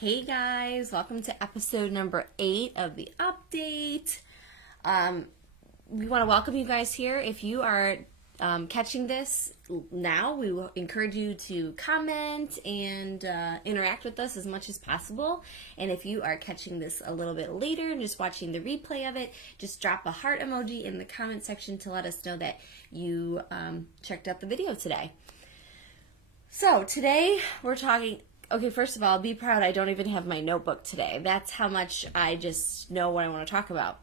Hey guys, welcome to episode number 8 of the update. We want to welcome you guys here. If you are catching this now, we will encourage you to comment and interact with us as much as possible. And if you are catching this a little bit later and just watching the replay of it, just drop a heart emoji in the comment section to let us know that you checked out the video today. So today we're talking... Okay, first of all, be proud I don't even have my notebook today. That's how much I just know what I want to talk about.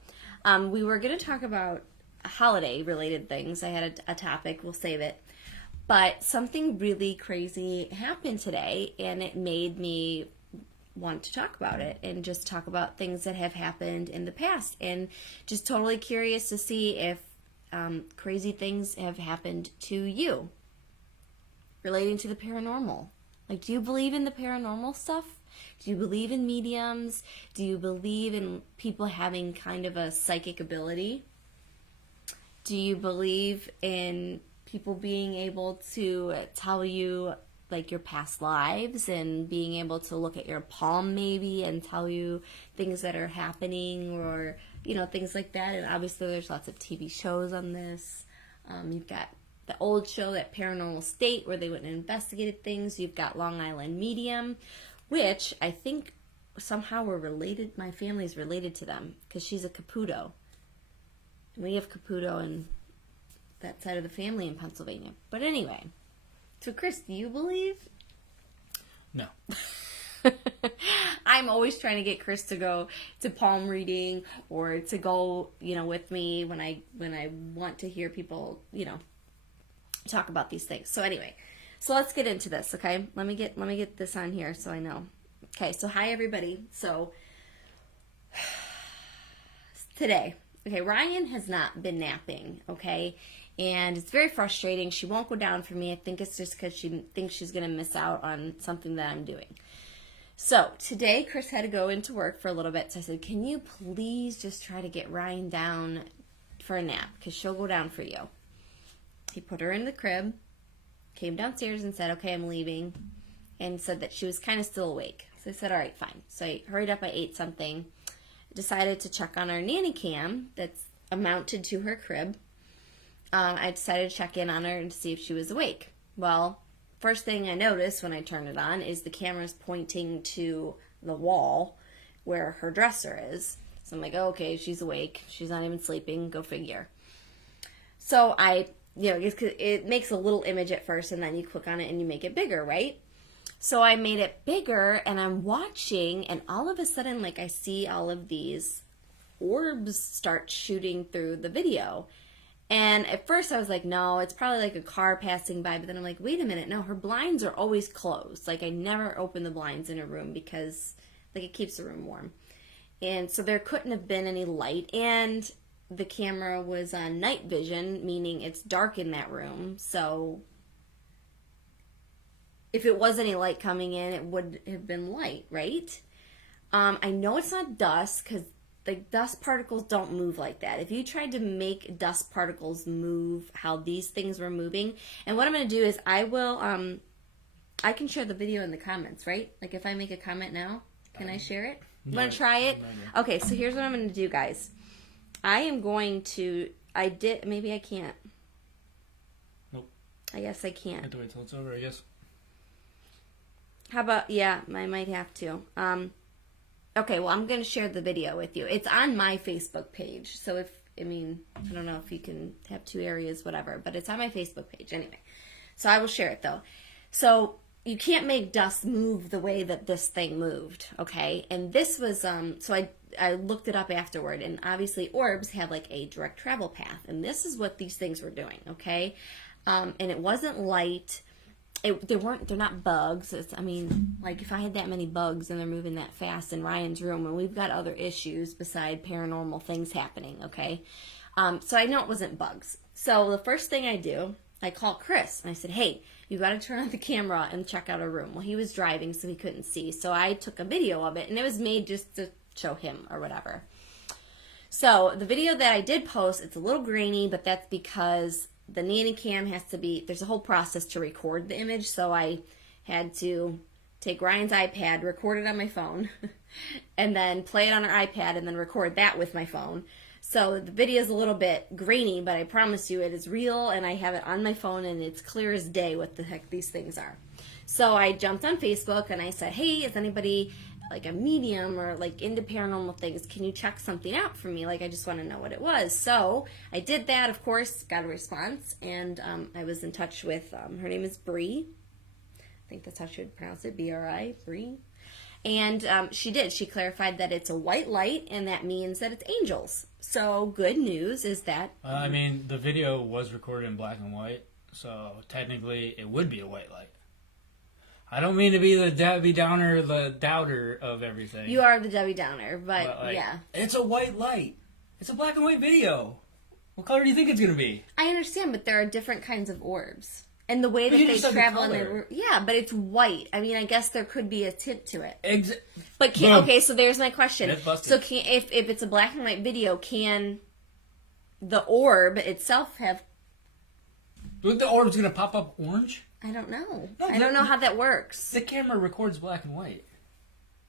We were going to talk about holiday-related things. I had a topic. We'll save it. But something really crazy happened today, and it made me want to talk about it and just talk about things that have happened in the past. And just totally curious to see if crazy things have happened to you relating to the paranormal. Like, do you believe in the paranormal stuff? Do you believe in mediums? Do you believe in people having kind of a psychic ability? Do you believe in people being able to tell you, like, your past lives and being able to look at your palm maybe and tell you things that are happening or, you know, things like that? And obviously there's lots of TV shows on this. You've got the old show, that Paranormal State, where they went and investigated things. You've got Long Island Medium, which I think somehow we're related. My family's related to them because she's a Caputo. And we have Caputo in that side of the family in Pennsylvania. But anyway, so Chris, do you believe? No. I'm always trying to get Chris to go to palm reading or to go, you know, with me when I want to hear people, you know, talk about these things. So anyway, so let's get into this, okay? Let me get this on here so I know. Okay, so hi everybody. So today, okay, Ryan has not been napping, okay? And it's very frustrating. She won't go down for me. I think it's just because she thinks she's going to miss out on something that I'm doing. So today, Chris had to go into work for a little bit. So I said, can you please just try to get Ryan down for a nap? Because she'll go down for you. He put her in the crib, came downstairs and said, okay, I'm leaving, and said that she was kind of still awake. So I said, all right, fine. So I hurried up, I ate something, decided to check on our nanny cam that's mounted to her crib. I decided to check in on her and see if she was awake. Well, first thing I noticed when I turned it on is the camera's pointing to the wall where her dresser is. So I'm like, oh, okay, she's awake. She's not even sleeping. Go figure. So you know, it makes a little image at first, and then you click on it and you make it bigger, right? So I made it bigger, and I'm watching, and all of a sudden, like, I see all of these orbs start shooting through the video. And at first I was like, no, it's probably like a car passing by. But then I'm like, wait a minute, no, her blinds are always closed. Like, I never open the blinds in a room because, like, it keeps the room warm. And so there couldn't have been any light. And the camera was on night vision, meaning it's dark in that room. So if it was any light coming in, it would have been light, right? I know it's not dust because the dust particles don't move like that. If you tried to make dust particles move how these things were moving, and what I'm going to do is I will, I can share the video in the comments, right? Like if I make a comment now, can I share it? You want to try it? Okay, so here's what I'm going to do, guys. I am going to, maybe I can't. Nope. I guess I can't. I have to wait till it's over, I guess. How about, yeah, I might have to. Okay, well, I'm going to share the video with you. It's on my Facebook page. So I don't know if you can have two areas, whatever, but it's on my Facebook page anyway. So I will share it though. So you can't make dust move the way that this thing moved, okay? And this was, so I looked it up afterward, and obviously orbs have like a direct travel path, and this is what these things were doing, okay? And it wasn't light. They're not bugs. Like if I had that many bugs and they're moving that fast in Ryan's room, and we've got other issues beside paranormal things happening, okay? So I know it wasn't bugs. So the first thing I do, I call Chris, and I said, hey, you got to turn on the camera and check out our room. Well, he was driving, so he couldn't see. So I took a video of it, and it was made just to show him or whatever. So the video that I did post, it's a little grainy, but that's because the nanny cam has to be, there's a whole process to record the image, so I had to take Ryan's iPad, record it on my phone, and then play it on our iPad, and then record that with my phone. So the video is a little bit grainy, but I promise you it is real, and I have it on my phone, and it's clear as day what the heck these things are. So I jumped on Facebook, and I said, hey, is anybody like a medium or like into paranormal things? Can you check something out for me? Like, I just want to know what it was. So I did that, of course, got a response, and I was in touch with, her name is Bree. I think that's how she would pronounce it, B-R-I, Bree. And she did. She clarified that it's a white light, and that means that it's angels. So good news is that... I mean, the video was recorded in black and white, so technically it would be a white light. I don't mean to be the Debbie Downer, the doubter of everything. You are the Debbie Downer, but like, yeah. It's a white light. It's a black and white video. What color do you think it's going to be? I understand, but there are different kinds of orbs. And the way that they travel in it, yeah, but it's white. I mean, I guess there could be a tint to it. But okay, so there's my question. So if it's a black and white video, can the orb itself have... The orb's going to pop up orange? I don't know. No, I don't know how that works. The camera records black and white.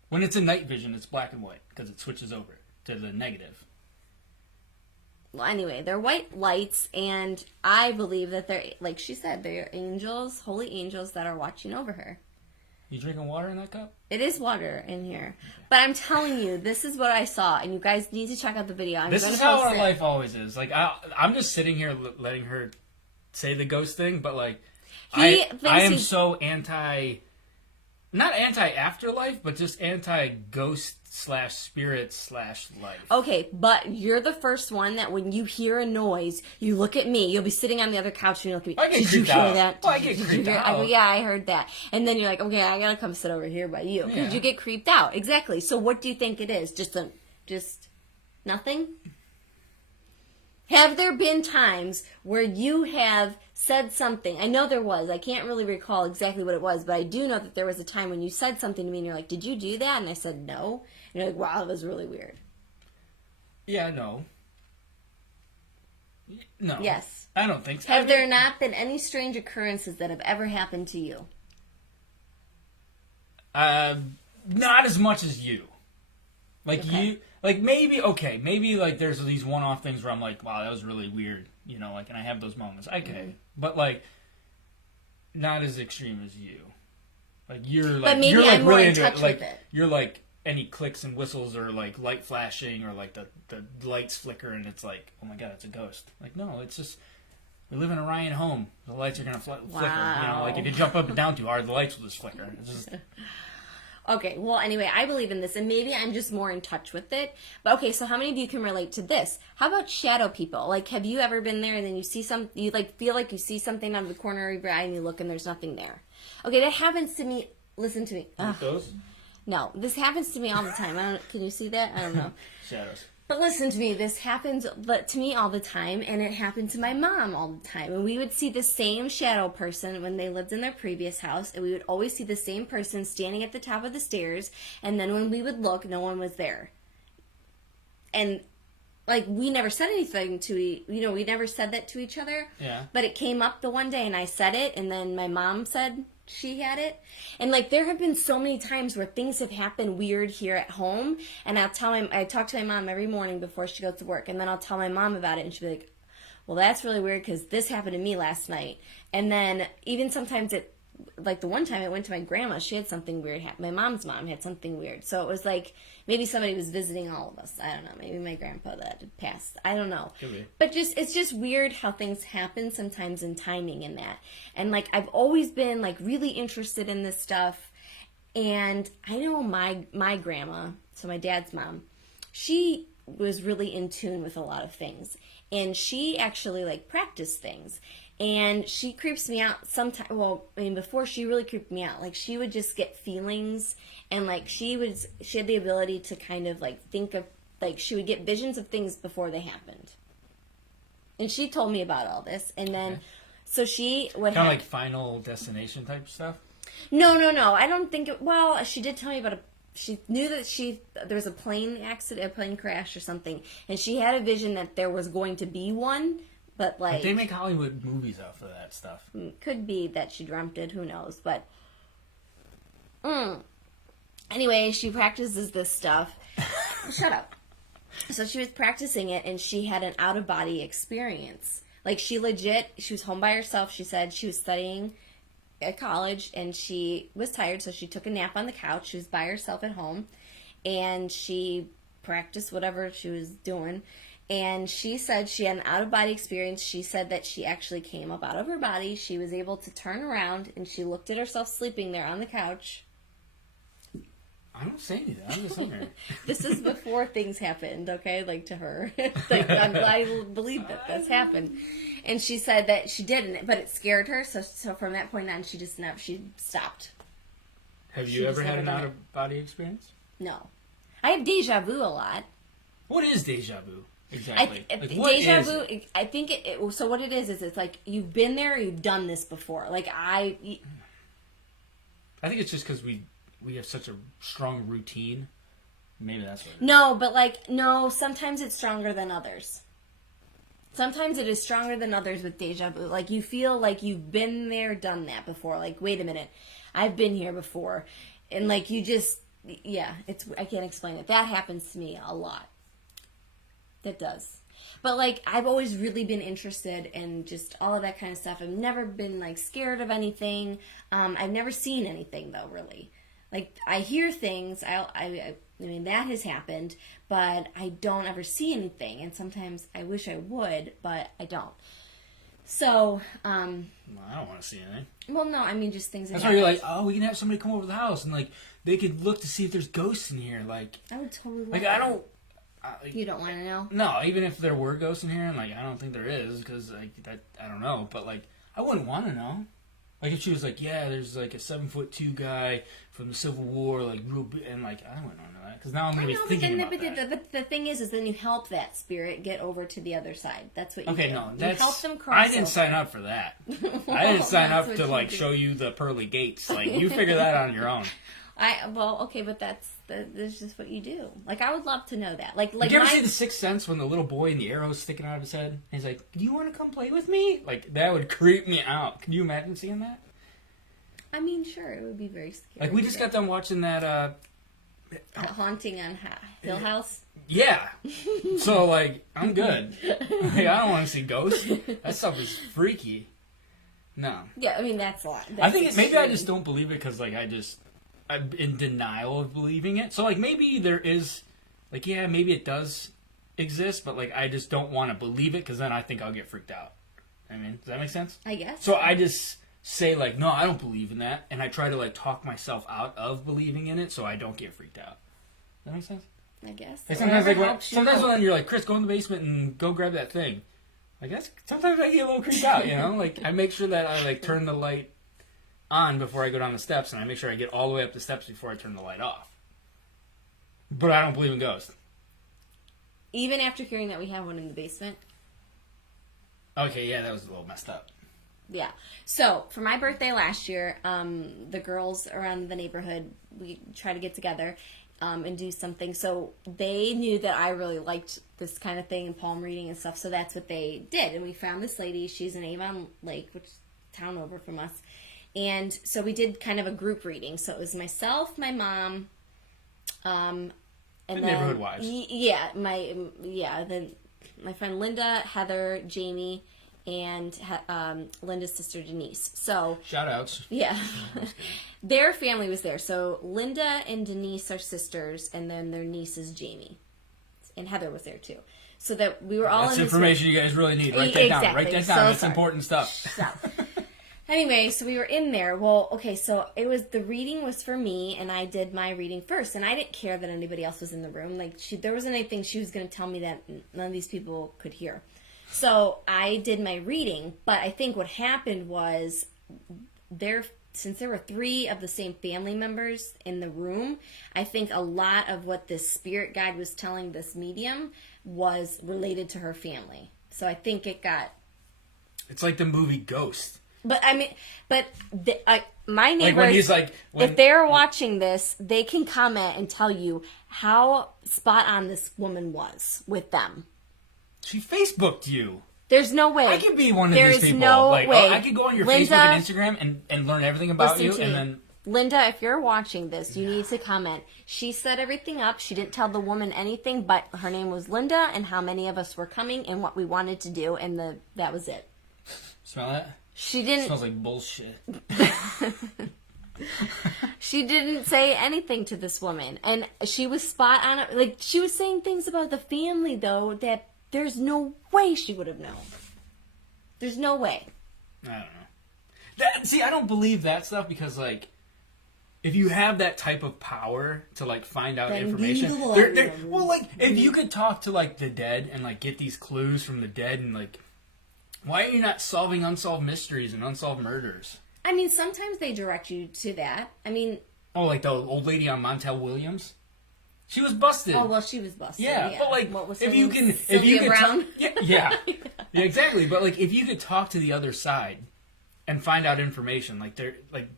When it's in night vision, it's black and white because it switches over to the negative. Well, anyway, they're white lights, and I believe that they're, like she said, they're angels, holy angels that are watching over her. You drinking water in that cup? It is water in here. Okay. But I'm telling you, this is what I saw, and you guys need to check out the video. This is how our life always is. Like, I'm just sitting here letting her say the ghost thing, but, like, I am so not anti-afterlife, but just anti-ghost/spirit/life. Okay, but you're the first one that when you hear a noise, you look at me. You'll be sitting on the other couch and you'll look at me. Did you hear that? Well, I get creeped out. Yeah, I heard that. And then you're like, okay, I gotta come sit over here by you. Because you get creeped out. Exactly. So what do you think it is? Just nothing? Have there been times where you have said something? I know there was. I can't really recall exactly what it was, but I do know that there was a time when you said something to me and you're like, did you do that? And I said no. And you're like, wow, that was really weird. Yeah, no. No. Yes. I don't think so. Have there not been any strange occurrences that have ever happened to you? Not as much as you. Like, okay. Maybe like there's these one-off things where I'm like, wow, that was really weird, you know, like, and I have those moments. Okay. Mm-hmm. But, like, not as extreme as you. Like, you're like really into it. Like, you're like, any clicks and whistles or like light flashing or like the lights flicker and it's like, oh my god, it's a ghost. Like, no, it's just, we live in a Ryan home. The lights are going to flicker. You know, like if you jump up and down too hard, the lights will just flicker. It's just... Okay, well, anyway, I believe in this, and maybe I'm just more in touch with it. But okay, so how many of you can relate to this? How about shadow people? Like, have you ever been there and then you see you like feel like you see something out of the corner of your eye and you look and there's nothing there? Okay, that happens to me. Listen to me. Those? No, this happens to me all the time. Can you see that? I don't know. Shadows. But listen to me, this happens to me all the time, and it happened to my mom all the time. And we would see the same shadow person when they lived in their previous house, and we would always see the same person standing at the top of the stairs, and then when we would look, no one was there. And, like, we never said anything we never said that to each other. Yeah. But it came up the one day, and I said it, and then my mom said she had it. And like there have been so many times where things have happened weird here at home, and I talk to my mom every morning before she goes to work, and then I'll tell my mom about it, and she'll be like, well, that's really weird because this happened to me last night. And then even sometimes like the one time I went to my grandma, she had something weird happen. My mom's mom had something weird. So it was like maybe somebody was visiting all of us. I don't know. Maybe my grandpa that had passed. I don't know. Could be. But it's just weird how things happen sometimes in timing and that. And like I've always been like really interested in this stuff. And I know my grandma, so my dad's mom, she was really in tune with a lot of things. And she actually like practiced things. And she creeps me out sometimes. Well, I mean, before she really creeped me out. Like, she would just get feelings, and like she had the ability to kind of like think of, like, she would get visions of things before they happened. And she told me about all this, and then so she would kind of like Final Destination type stuff. No. I don't think it. Well, she did tell me about she knew that there was a plane accident, a plane crash or something, and she had a vision that there was going to be one. But like they make Hollywood movies off of that stuff. Could be that she dreamt it. Who knows? But Anyway, she practices this stuff. Shut up. So she was practicing it, and she had an out-of-body experience. Like, she was home by herself. She said she was studying at college, and she was tired, so she took a nap on the couch. She was by herself at home, and she practiced whatever she was doing. And she said she had an out-of-body experience. She said that she actually came up out of her body. She was able to turn around, and she looked at herself sleeping there on the couch. I don't say anything. I'm just in there. This is before things happened, okay? Like, to her. Like, I believe that that's happened. And she said that she didn't, but it scared her. So from that point on, she stopped. Have you ever had an out-of-body experience? No. I have deja vu a lot. What is deja vu? Exactly. Deja vu, I think so what it is it's like you've been there, or you've done this before. Like, I think it's just because we have such a strong routine. Maybe that's what it is. No, but sometimes it's stronger than others. Sometimes it is stronger than others with deja vu. Like, you feel like you've been there, done that before. Like, wait a minute, I've been here before. And, like, you just, I can't explain it. That happens to me a lot. That does. But, like, I've always really been interested in just all of that kind of stuff. I've never been, like, scared of anything. I've never seen anything, though, really. Like, I hear things, I mean, that has happened, but I don't ever see anything, and sometimes I wish I would, but I don't. So, well, I don't want to see anything. Well, no, I mean, just things that That's why you're like, oh, we can have somebody come over to the house, and, like, they could look to see if there's ghosts in here, like... I would totally like, I don't... you don't want to know? No, even if there were ghosts in here, and, like, I don't think there is, because, like, that, I don't know, but, like, I wouldn't want to know. Like, if she was like, yeah, there's, like, a 7'2" guy from the Civil War, like, real big, and, like, I wouldn't know that, because now I'm going to be thinking about that. But the thing is then you help that spirit get over to the other side. That's what you do. Okay, no, that's... You help them cross I didn't sign up for that. I didn't sign up to, like, show you the pearly gates. Like, you figure that on your own. Okay, but that's just what you do. Like, I would love to know that. Like, did you ever see The Sixth Sense when the little boy and the arrow's sticking out of his head? And he's like, do you want to come play with me? Like, that would creep me out. Can you imagine seeing that? I mean, sure, it would be very scary. Like, we just got done watching that, Haunting on Hill House? Yeah. So, like, I'm good. Like, I don't want to see ghosts. That stuff is freaky. No. Yeah, I mean, that's a lot. I think maybe I just don't believe it because, like, I'm in denial of believing it. So, like, maybe there is, like, yeah, maybe it does exist, but, like, I just don't want to believe it because then I think I'll get freaked out. I mean, does that make sense? I guess. So I just say, like, no, I don't believe in that, and I try to, like, talk myself out of believing in it so I don't get freaked out. Does that make sense? I guess. Like, sometimes when you're like, Chris, go in the basement and go grab that thing. Like, sometimes I get a little creeped out, you know? Like, I make sure that I, like, turn the light on before I go down the steps, and I make sure I get all the way up the steps before I turn the light off. But I don't believe in ghosts. Even after hearing that we have one in the basement? Okay, yeah, that was a little messed up. Yeah. So, for my birthday last year, the girls around the neighborhood, we try to get together and do something. So, they knew that I really liked this kind of thing and palm reading and stuff, so that's what they did. And we found this lady. She's in Avon Lake, which is a town over from us. And so we did kind of a group reading. So, it was myself, my mom, and then... Neighborhood wives. Then my friend Linda, Heather, Jamie, and Linda's sister Denise. So shout outs. Yeah. Their family was there. So Linda and Denise are sisters, and then their niece is Jamie. And Heather was there too. So that we were all That's in information you guys really need. Write that down. Write that down. That's important stuff. So, anyway, so we were in there. Well, okay, so the reading was for me, and I did my reading first, and I didn't care that anybody else was in the room. Like, there wasn't anything she was going to tell me that none of these people could hear. So I did my reading, but I think what happened was since there were 3 of the same family members in the room, I think a lot of what this spirit guide was telling this medium was related to her family. So I think it's like the movie Ghost. But I mean, my neighbors, like when he's like, if they're watching this, they can comment and tell you how spot on this woman was with them. She Facebooked you. There's no way. I could be one of There's these people. No like, way. I could go on your Linda, Facebook and Instagram and learn everything about you, and then Linda, if you're watching this, you need to comment. She set everything up. She didn't tell the woman anything, but her name was Linda and how many of us were coming and what we wanted to do, and that was it. Smell that? She didn't. It smells like bullshit. She didn't say anything to this woman, and she was spot on. Like, she was saying things about the family, though, that there's no way she would have known. There's no way. I don't know. See, I don't believe that stuff because, like, if you have that type of power to, like, find out Then information, well, like, if you could talk to, like, the dead and, like, get these clues from the dead and, like, why are you not solving unsolved mysteries and unsolved murders? I mean, sometimes they direct you to that. I mean... Oh, like the old lady on Montel Williams? She was busted. Oh, well, she was busted. Yeah, but, like, what was if you can... Sylvia Brown? Yeah, exactly. But, like, if you could talk to the other side and find out information, like, they're, like...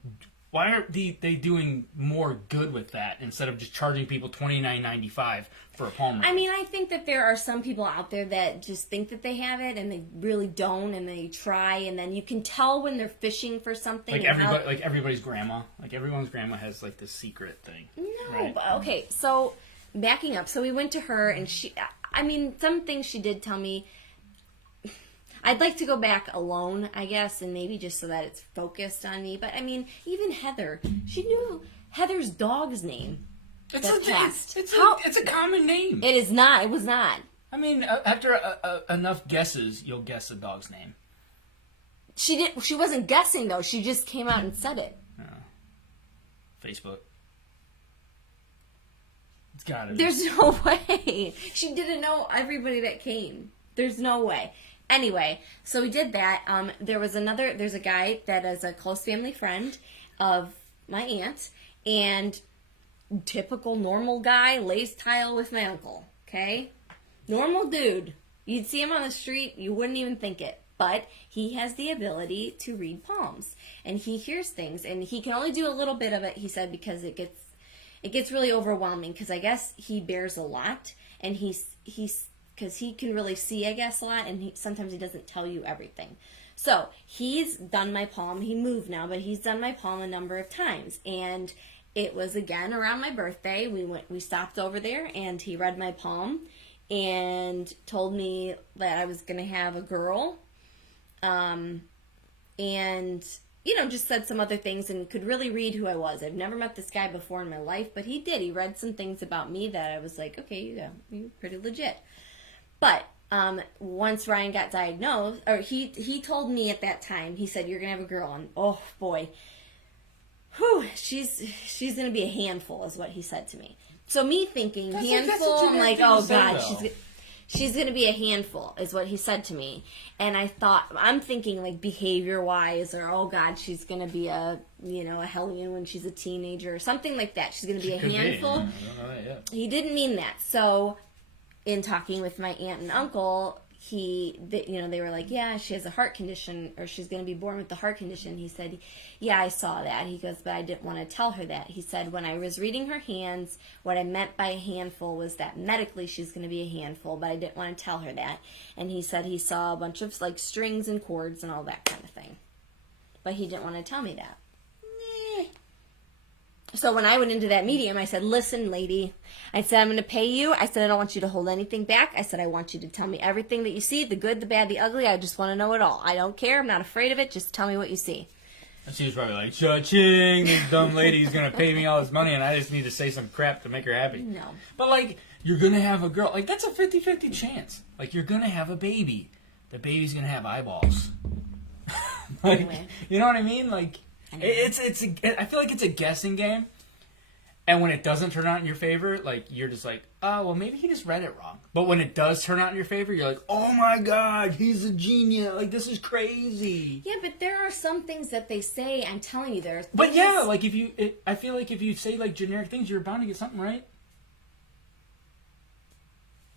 Why aren't they doing more good with that instead of just charging people $29.95 for a palm reader? I mean, I think that there are some people out there that just think that they have it and they really don't, and they try, and then you can tell when they're fishing for something. Like everybody's grandma. Like everyone's grandma has like this secret thing. No, right? But okay, so backing up. So we went to her, and I mean, some things she did tell me. I'd like to go back alone, I guess, and maybe just so that it's focused on me. But, I mean, even Heather, she knew Heather's dog's name. It's a common name. It is not. It was not. I mean, after enough guesses, you'll guess a dog's name. She wasn't guessing, though. She just came out and said it. Facebook. It's gotta be. There's no way. She didn't know everybody that came. There's no way. Anyway, so we did that. There's a guy that is a close family friend of my aunt, and typical normal guy lays tile with my uncle, okay? Normal dude. You'd see him on the street, you wouldn't even think it. But he has the ability to read palms, and he hears things, and he can only do a little bit of it, he said, because it gets really overwhelming, because I guess he bears a lot, and he's because he can really see, I guess, a lot, and sometimes he doesn't tell you everything. So, he's done my palm. He moved now, but he's done my palm a number of times. And it was, again, around my birthday. We stopped over there, and he read my palm and told me that I was going to have a girl. And, you know, just said some other things and could really read who I was. I've never met this guy before in my life, but he did. He read some things about me that I was like, okay, you're pretty legit. But once Ryan got diagnosed, or he told me at that time, he said, you're going to have a girl. And, oh, boy, whew, she's going to be a handful is what he said to me. So me thinking handful, I'm like, oh, God, she's going to be a handful is what he said to me. And I'm thinking like behavior-wise, or, oh, God, she's going to be a hellion when she's a teenager or something like that. She's going to be a handful. I don't know that yet. He didn't mean that. So in talking with my aunt and uncle, they were like, yeah, she has a heart condition, or she's going to be born with the heart condition. He said, yeah, I saw that. He goes, but I didn't want to tell her that. He said, when I was reading her hands, what I meant by a handful was that medically she's going to be a handful, but I didn't want to tell her that. And he said he saw a bunch of like strings and cords and all that kind of thing. But he didn't want to tell me that. So when I went into that medium, I said, listen, lady, I said, I'm going to pay you. I said, I don't want you to hold anything back. I said, I want you to tell me everything that you see, the good, the bad, the ugly. I just want to know it all. I don't care. I'm not afraid of it. Just tell me what you see. And she was probably like, cha-ching, this dumb lady's going to pay me all this money, and I just need to say some crap to make her happy. No. But, like, you're going to have a girl. Like, that's a 50-50 chance. Like, you're going to have a baby. The baby's going to have eyeballs. Like, anyway. You know what I mean? Like, I feel like it's a guessing game. And when it doesn't turn out in your favor, like, you're just like, oh, well, maybe he just read it wrong. But when it does turn out in your favor, you're like, oh, my God, he's a genius. Like, this is crazy. Yeah, but there are some things that they say, I'm telling you, there's... But, yeah, like, I feel like if you say, like, generic things, you're bound to get something right.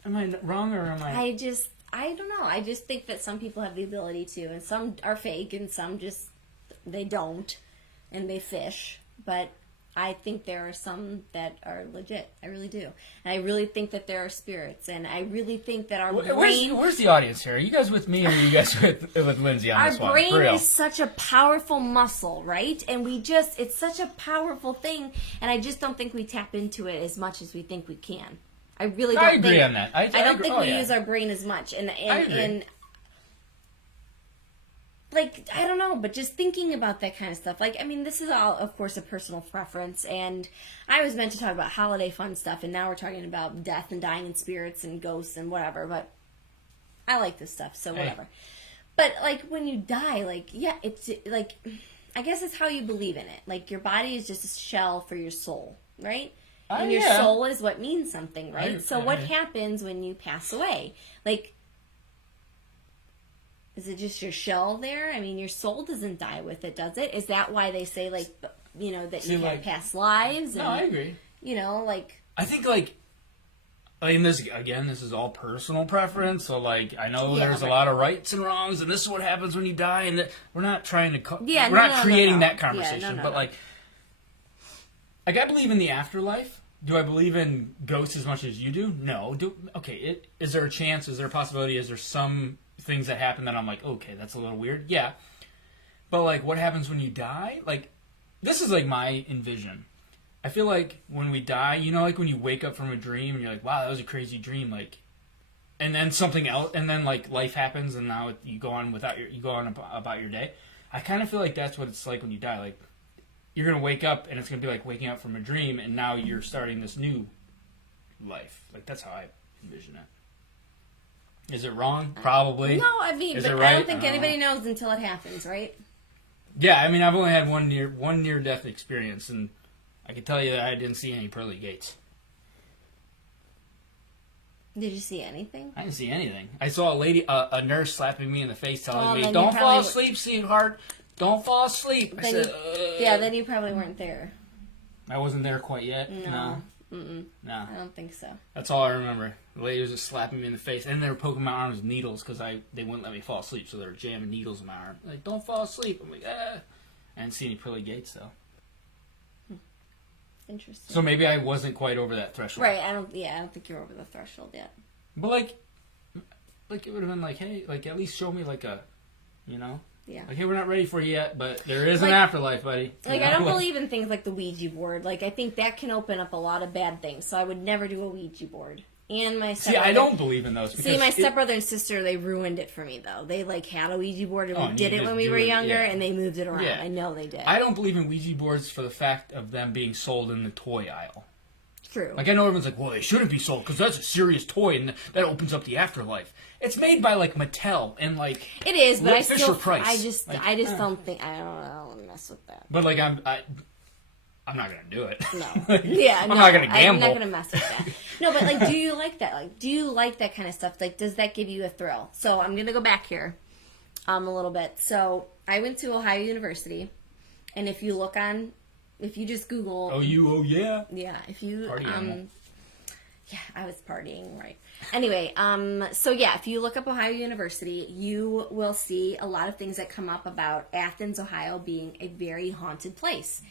Am I wrong, or am I... I don't know. I just think that some people have the ability to, and some are fake, and some just, they don't, and they fish. But I think there are some that are legit. I really do. And I really think that there are spirits. And I really think that our brain... Where's the audience here? Are you guys with me or are you guys with Lindsay on this one? Our brain is such a powerful muscle, right? And it's such a powerful thing. And I just don't think we tap into it as much as we think we can. I really don't agree on that. I don't agree. think we use our brain as much. And like, I don't know, but just thinking about that kind of stuff. Like, I mean, this is all, of course, a personal preference. And I was meant to talk about holiday fun stuff, and now we're talking about death and dying and spirits and ghosts and whatever. But I like this stuff, so whatever. But, like, when you die, like, yeah, it's, like, I guess it's how you believe in it. Like, your body is just a shell for your soul, right? And your soul is what means something, right? So what happens when you pass away? Like, is it just your shell there? I mean, your soul doesn't die with it, does it? Is that why they say, like, you know, that you have past lives? No, I agree. You know, like... I think, like, I mean, this is all personal preference, so, like, I know there's a lot of rights and wrongs, and this is what happens when you die, and we're not trying to... we're not creating that conversation, but, like, I believe in the afterlife. Do I believe in ghosts as much as you do? No. Is there a chance? Is there a possibility? Is there some things that happen that I'm like, okay, that's a little weird? Yeah. But, like, what happens when you die? Like, this is, like, my envision. I feel like when we die, you know, like, when you wake up from a dream, and you're like, wow, that was a crazy dream, like, and then something else, and then, like, life happens, and now you go on about your day. I kind of feel like that's what it's like when you die. Like, you're going to wake up, and it's going to be like waking up from a dream, and now you're starting this new life. Like, that's how I envision it. Is it wrong? Probably. No, I mean, but I don't think anybody knows until it happens, right? Yeah, I mean, I've only had one near-death experience, and I can tell you that I didn't see any pearly gates. Did you see anything? I didn't see anything. I saw a nurse slapping me in the face telling me, don't fall asleep, sweetheart. Don't fall asleep. Then you probably weren't there. I wasn't there quite yet. No. No, I don't think so. That's all I remember. The lady was just slapping me in the face, and they were poking my arms with needles because they wouldn't let me fall asleep, so they were jamming needles in my arm. Like, don't fall asleep. I'm like, ah. I didn't see any pearly gates, though. Interesting. So maybe I wasn't quite over that threshold. Right, I don't think you're over the threshold yet. But, like it would have been like, hey, like, at least show me, like, a, you know? Yeah. Like, hey, we're not ready for you yet, but there is an afterlife, buddy. Like, I don't believe in things like the Ouija board. Like, I think that can open up a lot of bad things, so I would never do a Ouija board. And my stepbrother... See, I don't believe in those. See, my stepbrother and sister, they ruined it for me, though. They, like, had a Ouija board, and we did it when we were younger, and they moved it around. Yeah. I know they did. I don't believe in Ouija boards for the fact of them being sold in the toy aisle. True. Like, I know everyone's like, well, they shouldn't be sold, because that's a serious toy, and that opens up the afterlife. It's made by, like, Mattel, and, like... It is, but Fisher Price. I just don't think... I don't mess with that. But, like, I'm not going to do it. No. Yeah, I'm not going to gamble. I'm not going to mess with that. No, but, like, do you like that? Like, do you like that kind of stuff? Like, does that give you a thrill? So, I'm going to go back here a little bit. So, I went to Ohio University, and if you just Google... yeah? Yeah, if you... Party animal. Yeah, I was partying, right. Anyway, so yeah, if you look up Ohio University, you will see a lot of things that come up about Athens, Ohio being a very haunted place.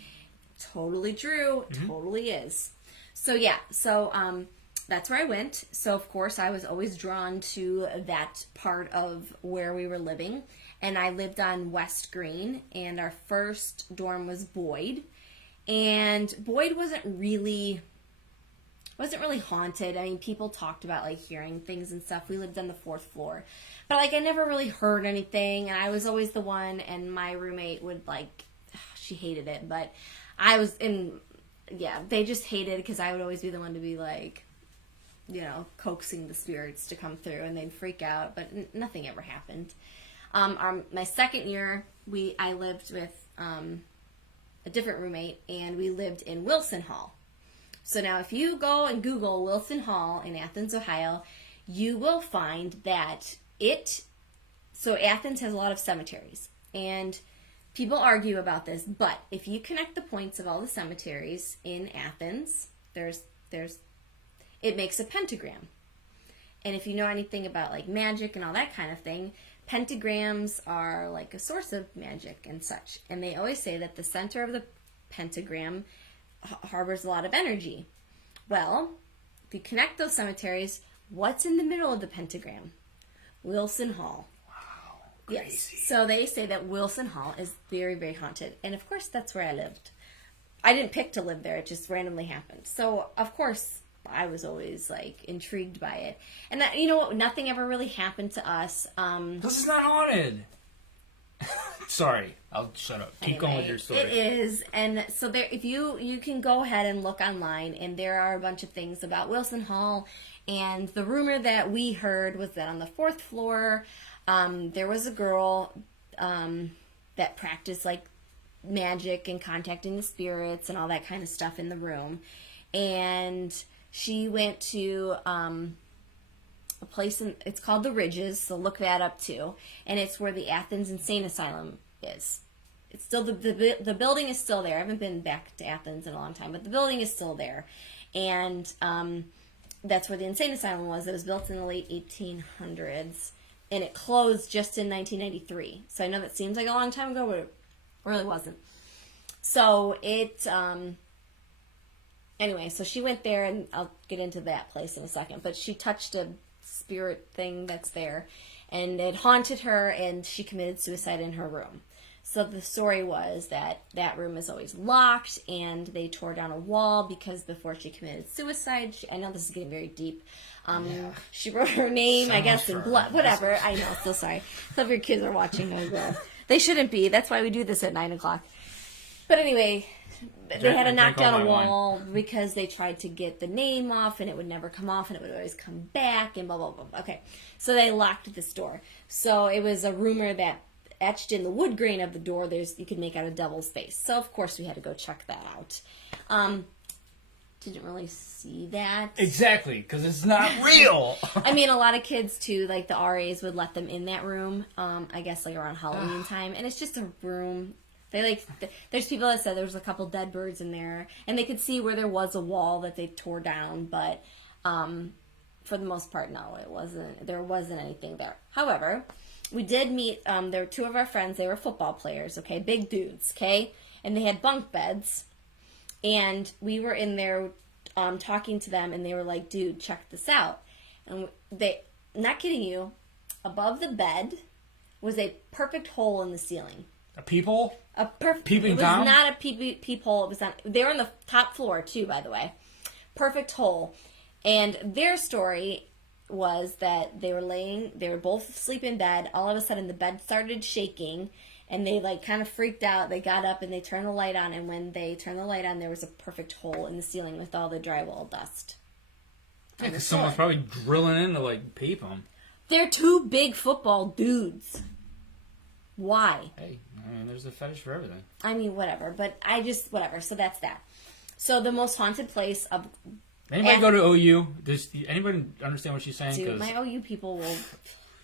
Totally true. Mm-hmm. Totally is. So yeah, that's where I went. So of course I was always drawn to that part of where we were living. And I lived on West Green, and our first dorm was Boyd. And Boyd wasn't really haunted. I mean, people talked about, like, hearing things and stuff. We lived on the 4th floor. But, like, I never really heard anything, and I was always the one, and my roommate would, like, she hated it, but I was they just hated it because I would always be the one to be, like, you know, coaxing the spirits to come through, and they'd freak out, but nothing ever happened. My second year, I lived with a different roommate, and we lived in Wilson Hall. So now if you go and Google Wilson Hall in Athens, Ohio, you will find that so Athens has a lot of cemeteries, and people argue about this, but if you connect the points of all the cemeteries in Athens, it makes a pentagram. And if you know anything about, like, magic and all that kind of thing, pentagrams are like a source of magic and such. And they always say that the center of the pentagram harbors a lot of energy. Well, if you connect those cemeteries, what's in the middle of the pentagram? Wilson Hall. Wow. Yes. So they say that Wilson Hall is very, very haunted. And of course, that's where I lived. I didn't pick to live there. It just randomly happened. So, of course, I was always, like, intrigued by it. And, that, you know what? Nothing ever really happened to us. This is not haunted. Sorry. I'll shut up. Keep going with your story. It is. And so there, if you can go ahead and look online, and there are a bunch of things about Wilson Hall. And the rumor that we heard was that on the 4th floor, there was a girl that practiced, like, magic and contacting the spirits and all that kind of stuff in the room. And she went to a place, it's called the Ridges, so look that up too. And it's where the Athens Insane Asylum is. It's still, the building is still there. I haven't been back to Athens in a long time, but the building is still there. And that's where the Insane Asylum was. It was built in the late 1800s, and it closed just in 1993. So I know that seems like a long time ago, but it really wasn't. So it, anyway, so she went there, and I'll get into that place in a second, but she touched a spirit thing that's there, and it haunted her, and she committed suicide in her room. So the story was that that room is always locked, and they tore down a wall because before she committed suicide, I know this is getting very deep, she wrote her name, I guess, in blood, whatever, I know, so sorry. Some of your kids are watching as well. They shouldn't be, that's why we do this at 9 o'clock. But anyway, they had to knock down a wall because they tried to get the name off, and it would never come off, and it would always come back, and blah, blah, blah. Okay, so they locked this door. So it was a rumor that etched in the wood grain of the door, you could make out a devil's face. So, of course, we had to go check that out. Didn't really see that. Exactly, because it's not real. I mean, a lot of kids, too, like the RAs would let them in that room, I guess, like around Halloween time, and it's just a room. There's people that said there was a couple dead birds in there, and they could see where there was a wall that they tore down, but for the most part, no, there wasn't anything there. However, we did meet, there were two of our friends, they were football players, okay, big dudes, okay, and they had bunk beds, and we were in there talking to them, and they were like, dude, check this out, and not kidding you, above the bed was a perfect hole in the ceiling. A peephole? A perfect peeping It was Tom? not a peephole. It was not. They were on the top floor too, by the way. Perfect hole. And their story was that they were both asleep in bed. All of a sudden, the bed started shaking, and they like kind of freaked out. They got up and they turned the light on. And when they turned the light on, there was a perfect hole in the ceiling with all the drywall dust. Yeah, because someone's probably drilling in to like peep them. They're two big football dudes. Why? Hey, I mean, there's a fetish for everything. I mean, whatever. But whatever. So that's that. So the most haunted place of... Anybody go to OU? Does anybody understand what she's saying? Dude, my OU people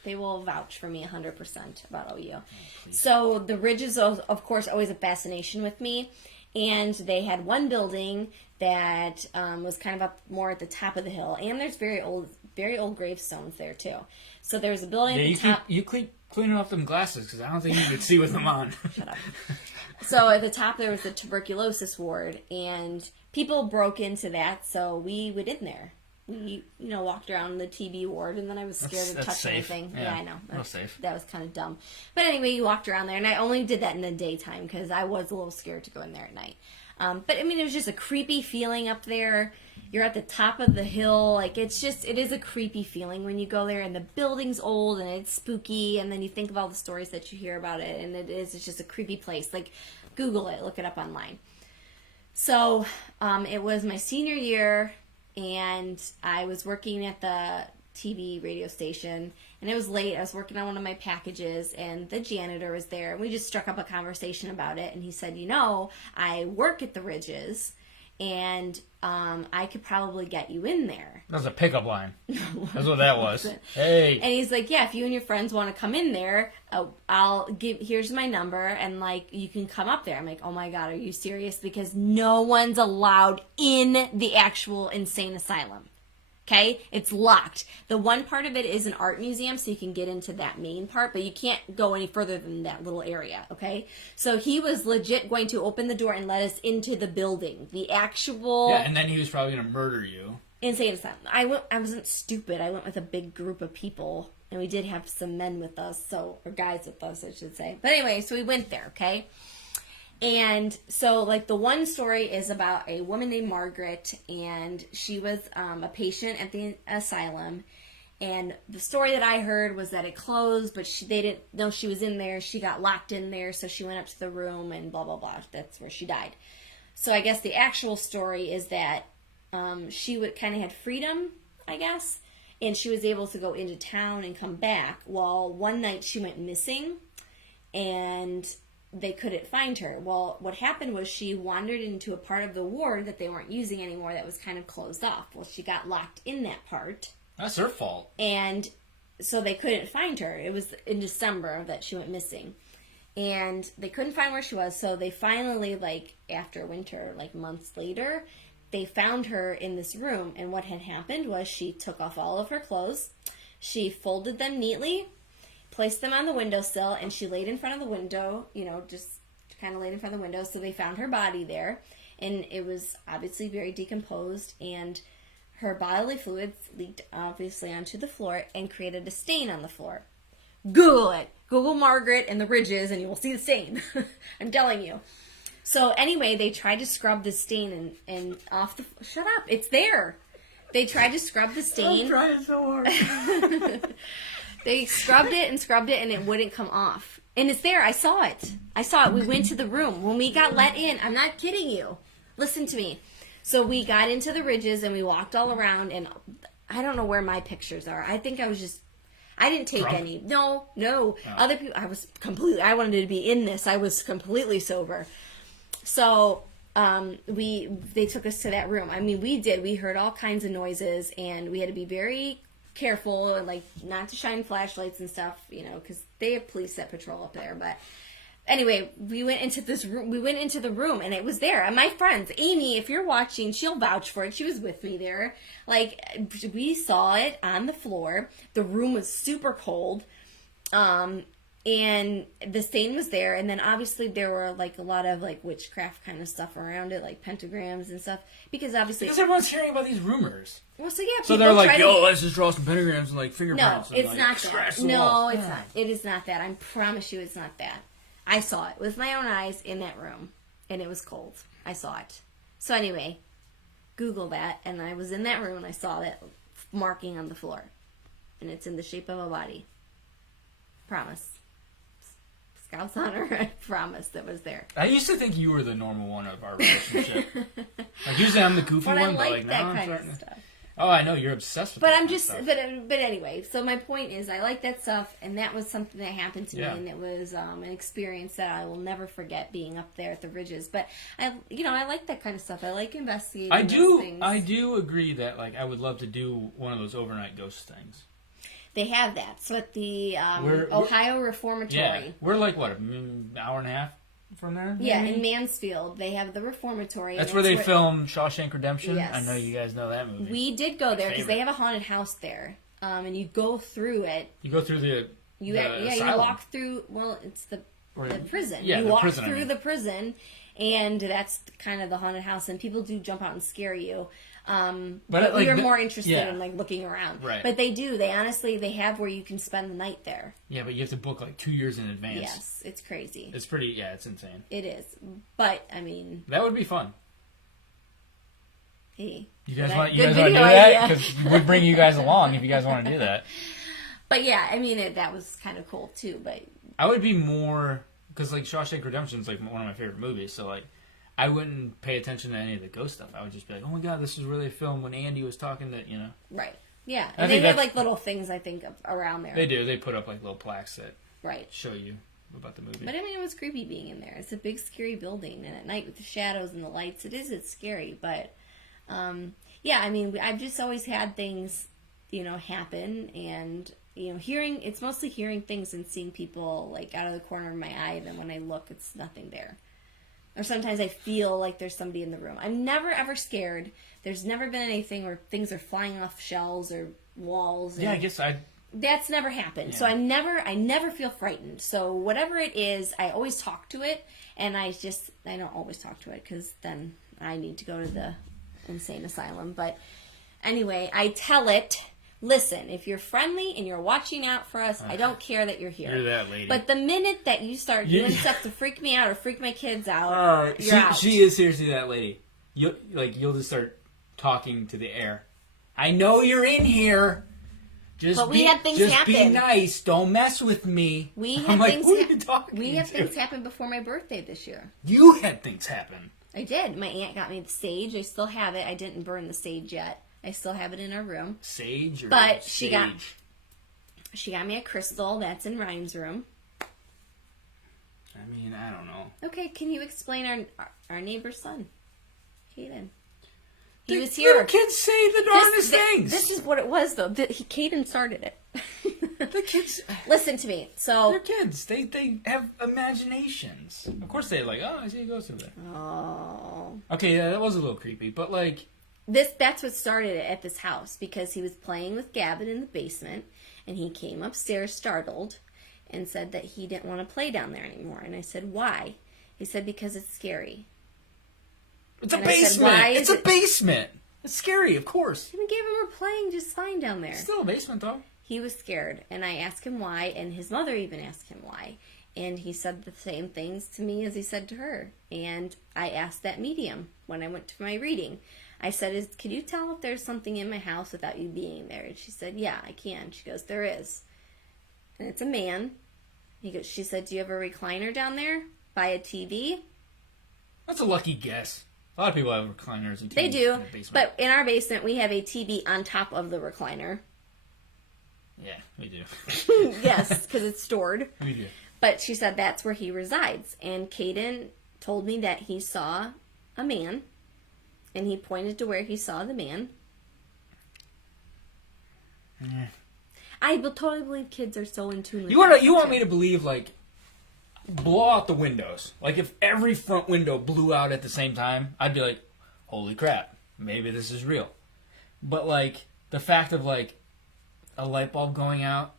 will vouch for me 100% about OU. So the Ridges, of course, always a fascination with me. And they had one building that was kind of up more at the top of the hill. And there's very old gravestones there, too. So there's a building at the top... You keep cleaning off them glasses, because I don't think you could see with them on. Shut up. So at the top there was the tuberculosis ward, and people broke into that, so we went in there. We, walked around the TB ward, and then I was scared to touch anything. Yeah, I know. That's safe. That was kind of dumb. But anyway, you walked around there, and I only did that in the daytime, because I was a little scared to go in there at night. But I mean, it was just a creepy feeling up there. You're at the top of the hill. Like, it is a creepy feeling when you go there, and the building's old, and it's spooky, and then you think of all the stories that you hear about it, and it's just a creepy place. Like, Google it, look it up online. So, it was my senior year, and I was working at the TV radio station, and it was late. I was working on one of my packages, and the janitor was there, and we just struck up a conversation about it, and he said, I work at the Ridges, and I could probably get you in there. That was a pickup line. That's what that was. Hey. And he's like, yeah, if you and your friends want to come in there, here's my number, and like, you can come up there. I'm like, oh my God, are you serious? Because no one's allowed in the actual insane asylum. Okay, it's locked. The one part of it is an art museum, so you can get into that main part, but you can't go any further than that little area, okay? So he was legit going to open the door and let us into the building. The actual... Yeah, and then he was probably going to murder you. Insane asylum. I wasn't stupid. I went with a big group of people, and we did have some men with us, or guys with us, I should say. But anyway, so we went there, okay? And so, like, the one story is about a woman named Margaret, and she was a patient at the asylum. And the story that I heard was that it closed, but they didn't know she was in there. She got locked in there, so she went up to the room and blah, blah, blah. That's where she died. So I guess the actual story is that she kind of had freedom, I guess, and she was able to go into town and come back. Well, one night she went missing, and they couldn't find her. Well, what happened was she wandered into a part of the ward that they weren't using anymore that was kind of closed off. Well, she got locked in that part. That's her fault. And so they couldn't find her. It was in December that she went missing. And they couldn't find where she was, so they finally, like, after winter, like months later, they found her in this room. And what had happened was she took off all of her clothes, she folded them neatly, placed them on the windowsill, and she laid in front of the window, just kind of laid in front of the window. So they found her body there, and it was obviously very decomposed, and her bodily fluids leaked obviously onto the floor and created a stain on the floor. Google it. Google Margaret and the ridges, and you will see the stain. I'm telling you. So anyway, they tried to scrub the stain and off the... Shut up. It's there. They tried to scrub the stain. I'm trying so hard. They scrubbed it, and it wouldn't come off. And it's there. I saw it. We went to the room. When we got let in, I'm not kidding you. Listen to me. So we got into the ridges, and we walked all around, and I don't know where my pictures are. I think I didn't take Drunk? any. No. Oh. Other people, I wanted to be in this. I was completely sober. So they took us to that room. I mean, we heard all kinds of noises, and we had to be very careful and, like, not to shine flashlights and stuff, because they have police that patrol up there. But anyway, we went into this room. We went into the room, and it was there. And my friends, Amy, if you're watching, she'll vouch for it. She was with me there. Like, we saw it on the floor. The room was super cold. And the stain was there, and then obviously there were, like, a lot of, like, witchcraft kind of stuff around it, like pentagrams and stuff, because everyone's hearing about these rumors. Well, so yeah, so they're like, yo, let's just draw some pentagrams and, like, fingerprints. No, and, it's like, not scratch that. the No, walls. it's not. It is not that. I promise you, it's not that. I saw it with my own eyes in that room, and it was cold. I saw it. So anyway, Google that, and I was in that room, and I saw that marking on the floor, and it's in the shape of a body. Promise. Scout's honor, I promise that was there. I used to think you were the normal one of our relationship. Like, usually I'm the goofy one, but, like, that now kind I'm of starting to... stuff. Oh, I know, you're obsessed with But that I'm just, stuff. but anyway, so my point is, I like that stuff, and that was something that happened to me, and it was an experience that I will never forget, being up there at the ridges. But I like that kind of stuff. I like investigating. Those things. I do agree that, like, I would love to do one of those overnight ghost things. They have that. So at the Ohio Reformatory. Yeah, we're like what, an hour and a half from there? Yeah, in Mansfield, they have the Reformatory. That's where they film Shawshank Redemption. Yes. I know you guys know that movie. We did go there because they have a haunted house there, and you go through it. You go through the you walk through. Well, it's the prison. Yeah, you the walk prison, through the prison, and that's kind of the haunted house, and people do jump out and scare you. But we were more interested in, like, looking around. Right. But they honestly, they have where you can spend the night there. Yeah, but you have to book, like, 2 years in advance. Yes, it's crazy. It's pretty, it's insane. It is. But, I mean... That would be fun. Hey. You guys want to do that? Because we'd bring you guys along if you guys want to do that. But, yeah, I mean, that was kind of cool, too. But I would be more... Because, like, Shawshank Redemption is, like, one of my favorite movies, so, like... I wouldn't pay attention to any of the ghost stuff. I would just be like, oh my god, this is really a film when Andy was talking to, Right. Yeah. And they have, like, little things, I think, around there. They do. They put up, like, little plaques that right. show you about the movie. But, I mean, it was creepy being in there. It's a big, scary building. And at night with the shadows and the lights, it's scary. But, yeah, I mean, I've just always had things, happen. And, it's mostly hearing things and seeing people, like, out of the corner of my eye. Then when I look, it's nothing there. Or sometimes I feel like there's somebody in the room. I'm never ever scared. There's never been anything where things are flying off shelves or walls. And Yeah, I guess that's never happened. Yeah. So I never feel frightened. So whatever it is, I always talk to it, and I don't always talk to it because then I need to go to the insane asylum. But anyway, I tell it, listen, if you're friendly and you're watching out for us, I don't care that you're here. You're that lady. But the minute that you start doing stuff to freak me out or freak my kids out, you're out. She is seriously that lady. You'll just start talking to the air. I know you're in here. But we had things happen. Be nice. Don't mess with me. We I'm had like, things who are you talking We had to? things happen before my birthday this year. You had things happen. I did. My aunt got me the sage. I still have it. I didn't burn the sage yet. I still have it in our room. Sage or But sage? she got me a crystal that's in Ryan's room. I mean, I don't know. Okay, can you explain our neighbor's son, Caden? He The was here. little kids say the darndest things. This is what it was, though. Caden started it. The kids. Listen to me. So They're kids. They have imaginations. Of course they're like, oh, I see a ghost over there. Oh. Okay, yeah, that was a little creepy, but like... That's what started it at this house, because he was playing with Gavin in the basement, and he came upstairs startled and said that he didn't want to play down there anymore. And I said, why? He said, because it's scary. It's a And I said, basement. why It's is a basement. It's scary, of course. Him and Gavin were playing just fine down there. It's still a basement, though. He was scared, and I asked him why, and his mother even asked him why. And he said the same things to me as he said to her. And I asked that medium when I went to my reading. I said, can you tell if there's something in my house without you being there? And she said, yeah, I can. She goes, there is. And it's a man. She said, do you have a recliner down there by a TV? That's a lucky guess. A lot of people have recliners and TVs They do, in their basement. but in our basement we have a TV on top of the recliner. Yeah, we do. Yes, because it's stored. We do. But she said that's where he resides. And Caden told me that he saw a man, and he pointed to where he saw the man. Yeah. I will totally believe kids are so in tune with You want me to believe, like, blow out the windows. Like, if every front window blew out at the same time, I'd be like, holy crap, maybe this is real. But, like, the fact of, like, a light bulb going out,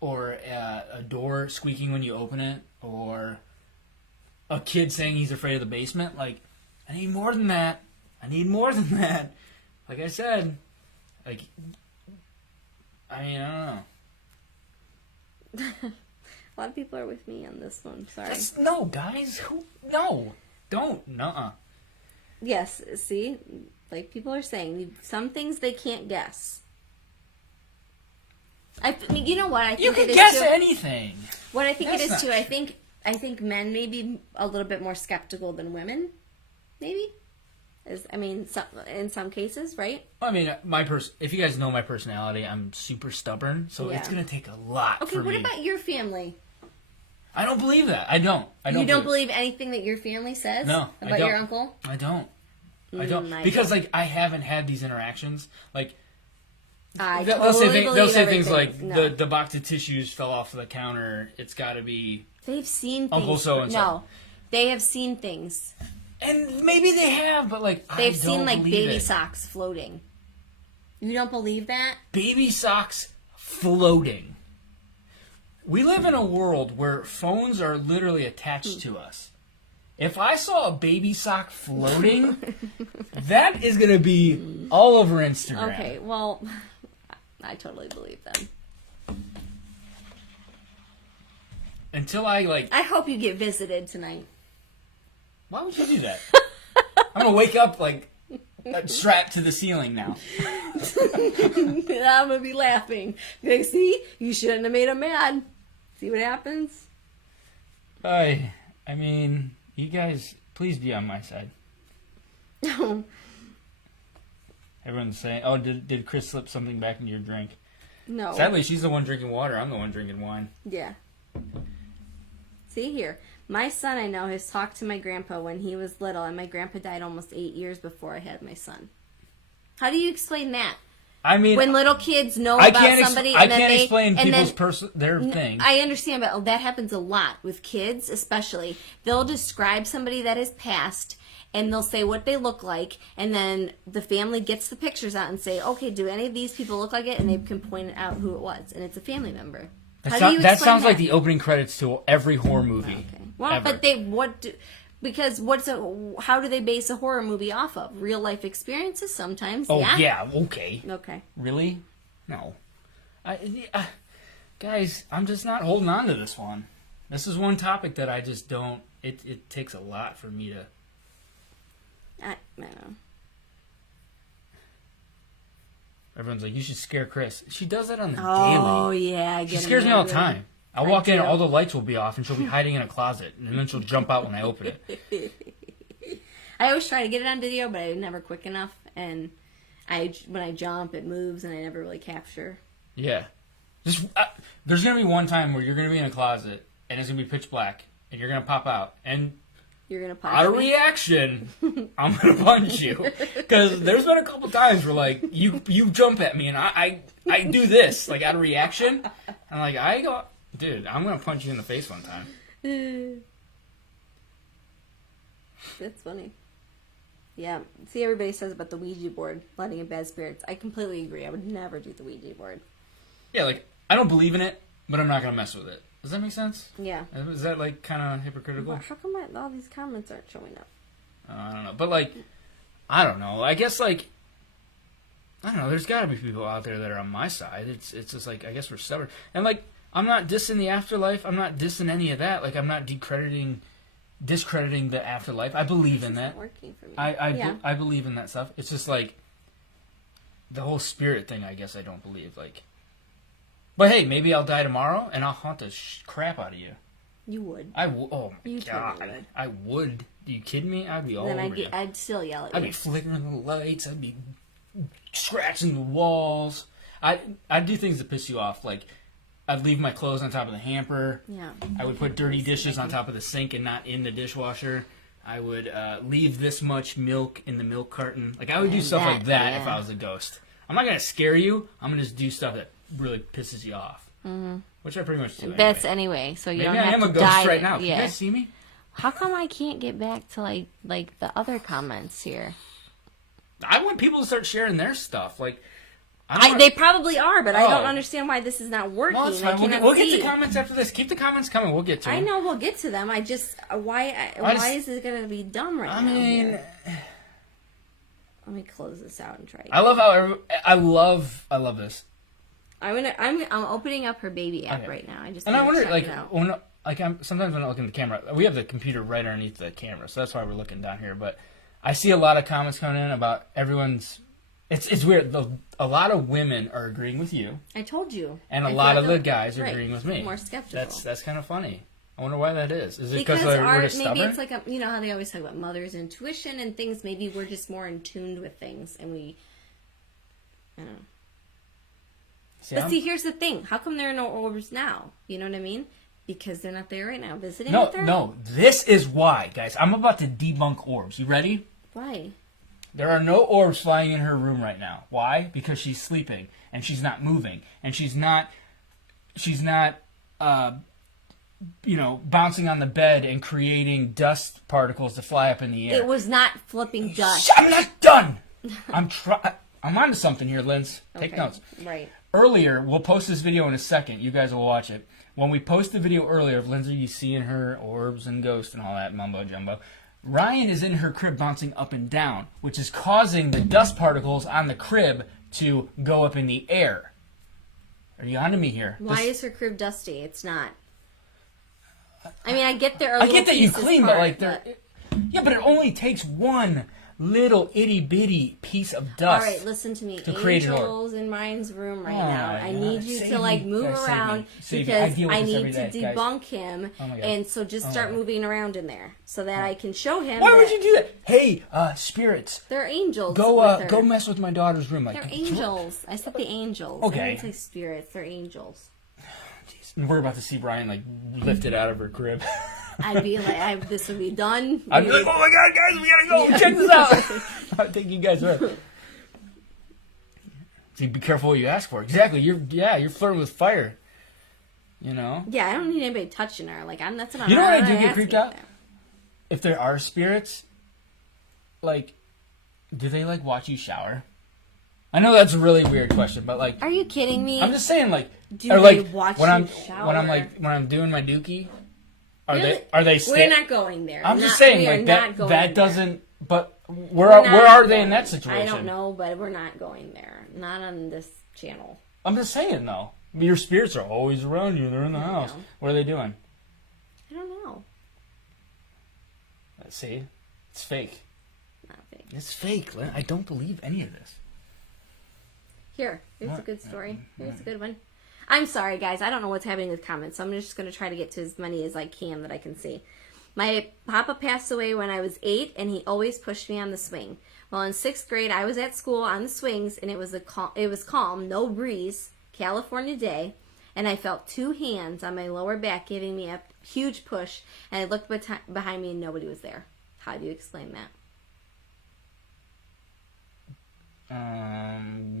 or a door squeaking when you open it, or a kid saying he's afraid of the basement, like, I need more than that. I need more than that. Like I said, like, I mean, I don't know. A lot of people are with me on this one. Sorry. No, guys. No. Don't. Nuh-uh. Yes, see? Like people are saying, some things they can't guess. I mean, you know what? I think You can it is guess too. Anything. What I think That's it is not too. true. I think men may be a little bit more skeptical than women. Maybe. In some cases, right? I mean, if you guys know my personality, I'm super stubborn, so Yeah. it's gonna take a lot Okay, for what me. about your family? I don't believe that. I don't. You don't believe anything that your family says? No, I About don't. your uncle? I don't. I don't. I Because, don't. like, I haven't had these interactions. Like, I they'll totally say believe things like, everything. No. the box of tissues fell off the counter. It's got to be... They've seen things. Uncle so-and-so. No. They have seen things. And maybe they have, but, like, They've I seen, don't like, believe baby it. socks floating. You don't believe that? Baby socks floating. We live in a world where phones are literally attached to us. If I saw a baby sock floating, that is going to be all over Instagram. Okay, well, I totally believe them. Until I, like... I hope you get visited tonight. Why would you do that? I'm going to wake up, like, strapped to the ceiling now. I'm gonna be laughing. Like, see, you shouldn't have made him mad. See what happens? I mean, you guys, please be on my side. No, Everyone's saying, oh, did Chris slip something back into your drink? no. Sadly, she's the one drinking water. I'm the one drinking wine. Yeah. See here, my son I know has talked to my grandpa when he was little, and my grandpa died almost 8 years before I had my son. How do you explain that? I mean, when little kids know I about can't somebody, I and then can't they explain and people's their thing. I understand, but that happens a lot with kids, especially. They'll describe somebody that has passed, and they'll say what they look like, and then the family gets the pictures out and say, "Okay, do any of these people look like it?" And they can point out who it was, and it's a family member. That sounds like the opening credits to every horror movie. Okay. Well, ever. but how do they base a horror movie off of? Real life experiences sometimes. Oh yeah, okay. Okay. Really? No. Guys, I'm just not holding on to this one. This is one topic that I just don't. It takes a lot for me to. I don't know. Everyone's like, you should scare Chris. She does that on the daily. Oh yeah, I get She scares me all the annoyed. time. I walk in and all the lights will be off, and she'll be hiding in a closet, and then she'll jump out when I open it. I always try to get it on video, but I'm never quick enough, and when I jump, it moves, and I never really capture. Yeah. There's going to be one time where you're going to be in a closet, and it's going to be pitch black, and you're going to pop out, and You're gonna punch out of me? reaction, I'm going to punch you. Because there's been a couple times where, like, you jump at me, and I do this, like, out of reaction. And, like, I go, dude, I'm going to punch you in the face one time. That's funny. Yeah. See, everybody says about the Ouija board, letting in bad spirits. I completely agree. I would never do the Ouija board. Yeah, like, I don't believe in it, but I'm not going to mess with it. Does that make sense? Yeah. Is that, like, kind of hypocritical? How come all these comments aren't showing up? I don't know. But, like, I don't know. I guess, like, I don't know. There's got to be people out there that are on my side. It's just, like, I guess we're stubborn. And, like, I'm not dissing the afterlife. I'm not dissing any of that. Like, I'm not discrediting the afterlife. I believe in that. It's not working for me. I believe in that stuff. It's just, like, the whole spirit thing, I guess I don't believe. Like, but hey, maybe I'll die tomorrow and I'll haunt the crap out of you. You would. I would. Oh my You god, totally would. I would. Are you kidding me? I'd be all Then over you. I'd still yell at you. I'd be flickering the lights. I'd be scratching the walls. I'd do things that piss you off. Like, I'd leave my clothes on top of the hamper. Yeah. I would put dirty dishes on top of the sink and not in the dishwasher. I would leave this much milk in the milk carton. Like, I would do stuff like that if I was a ghost. I'm not going to scare you. I'm going to just do stuff that really pisses you off. Mm-hmm. Which I pretty much do. That's anyway, so you Maybe don't I have am to a ghost die. right now. Can Yeah. you guys see me? How come I can't get back to like the other comments here? I want people to start sharing their stuff. Like, They probably are, but I Oh. don't understand why this is not working. well, that's I fine. cannot We'll get see. to comments after this. Keep the comments coming. We'll get to them. I know we'll get to them. I just why is it gonna be dumb right now? Here? Let me close this out and try. I love how I love this. I'm opening up her baby app Okay. right now. I just And I wonder, check like, it out. sometimes when I look in the camera, we have the computer right underneath the camera, so that's why we're looking down here. But I see a lot of comments coming in about everyone's. It's weird. A lot of women are agreeing with you, I told you, and a I lot feel of the like guys are right, agreeing with me. More skeptical. That's kind of funny. I wonder why that is. Is it because we're just maybe stubborn? it's like you know how they always talk about mother's intuition and things. Maybe we're just more in tune with things, and we. I don't know. See, here's the thing. How come there are no orbs now? You know what I mean? Because they're not there right now visiting. No. This is why, guys. I'm about to debunk orbs. You ready? Why? There are no orbs flying in her room right now. Why? Because she's sleeping and she's not moving and she's not bouncing on the bed and creating dust particles to fly up in the air. It was not flipping dust. I'm not done. I'm onto something here, Linz. Take notes. Right. Earlier, we'll post this video in a second. You guys will watch it. When we post the video earlier of Lindsay, you seeing her orbs and ghosts and all that mumbo jumbo. Ryan is in her crib bouncing up and down, which is causing the dust particles on the crib to go up in the air. Are you onto me here? Why is her crib dusty? It's not. I mean, I get there. I get that you clean, but like yeah, but it only takes one little itty bitty piece of dust. All right, listen to me. To create an orb. Angel's in Ryan's room right Oh now. my I God. need you Save to like me. move Guys, save me. around Save me. because deal with I this need every to day, guys. debunk him, Oh my God. and so just Oh start my God. moving around in there so that I can show him. Why that would you do that? Hey, spirits, They're angels. go mess with my daughter's room. Like, They're angels. I said the angels. Okay. I didn't say spirits. They're angels. And we're about to see Brian like lifted out of her crib. I'd be like, this would be done. I'd be like, oh my God, guys, we gotta go. Check this out. I'll take you guys with. So be careful what you ask for. Exactly. You're flirting with fire. You know? Yeah, I don't need anybody touching her. Like, that's what I'm You know what I do not get creeped asking out? for. If there are spirits, like, do they, like, watch you shower? I know that's a really weird question, but, like... Are you kidding me? I'm just saying, like... Do or, they like, watch when you I'm, shower? when I'm doing my dookie, are Really? they... We're not going there. I'm just saying, we are like, not going that there. doesn't... But where are they in that situation? I don't know, but we're not going there. Not on this channel. I'm just saying, though. Your spirits are always around you. They're in the house. know. What are they doing? I don't know. Let's see. It's fake. Not fake. It's fake. Lynn. I don't believe any of this. Here's What? a good story. Here's a good one. I'm sorry, guys. I don't know what's happening with comments, so I'm just going to try to get to as many as I can that I can see. My papa passed away when I was 8, and he always pushed me on the swing. Well, in 6th grade, I was at school on the swings, and it was calm, no breeze, California day, and I felt 2 hands on my lower back giving me a huge push, and I looked behind me, and nobody was there. How do you explain that?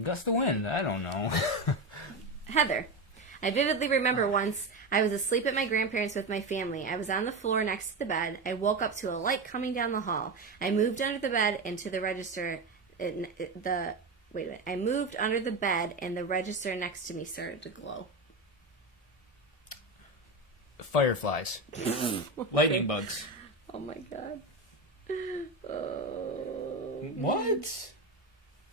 Gust of wind. I don't know. Heather. I vividly remember once I was asleep at my grandparents' with my family. I was on the floor next to the bed. I woke up to a light coming down the hall. I moved under the bed and to the register. I moved under the bed and the register next to me started to glow. Fireflies. Lightning bugs. Oh my god. Oh. What?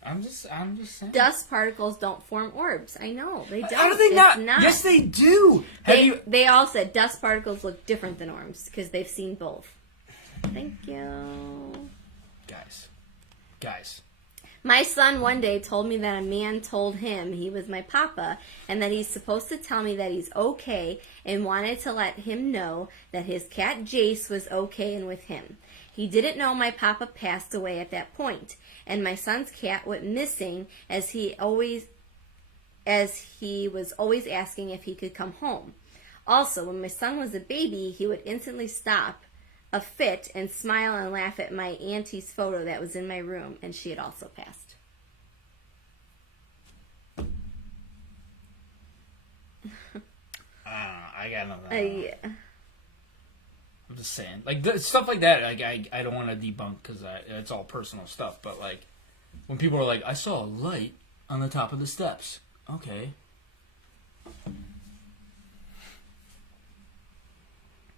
I'm just saying. Dust particles don't form orbs. I know they don't. How do they It's not? Yes, they do. They all said dust particles look different than orbs because they've seen both. Thank you. Guys. My son one day told me that a man told him he was my papa and that he's supposed to tell me that he's okay and wanted to let him know that his cat Jace was okay and with him. He didn't know my papa passed away at that point, and my son's cat went missing as he was always asking if he could come home. Also, when my son was a baby, he would instantly stop a fit and smile and laugh at my auntie's photo that was in my room, and she had also passed. I got nothing. Yeah. I'm just saying, like stuff like that. Like I don't want to debunk because it's all personal stuff. But like when people are like, I saw a light on the top of the steps. Okay.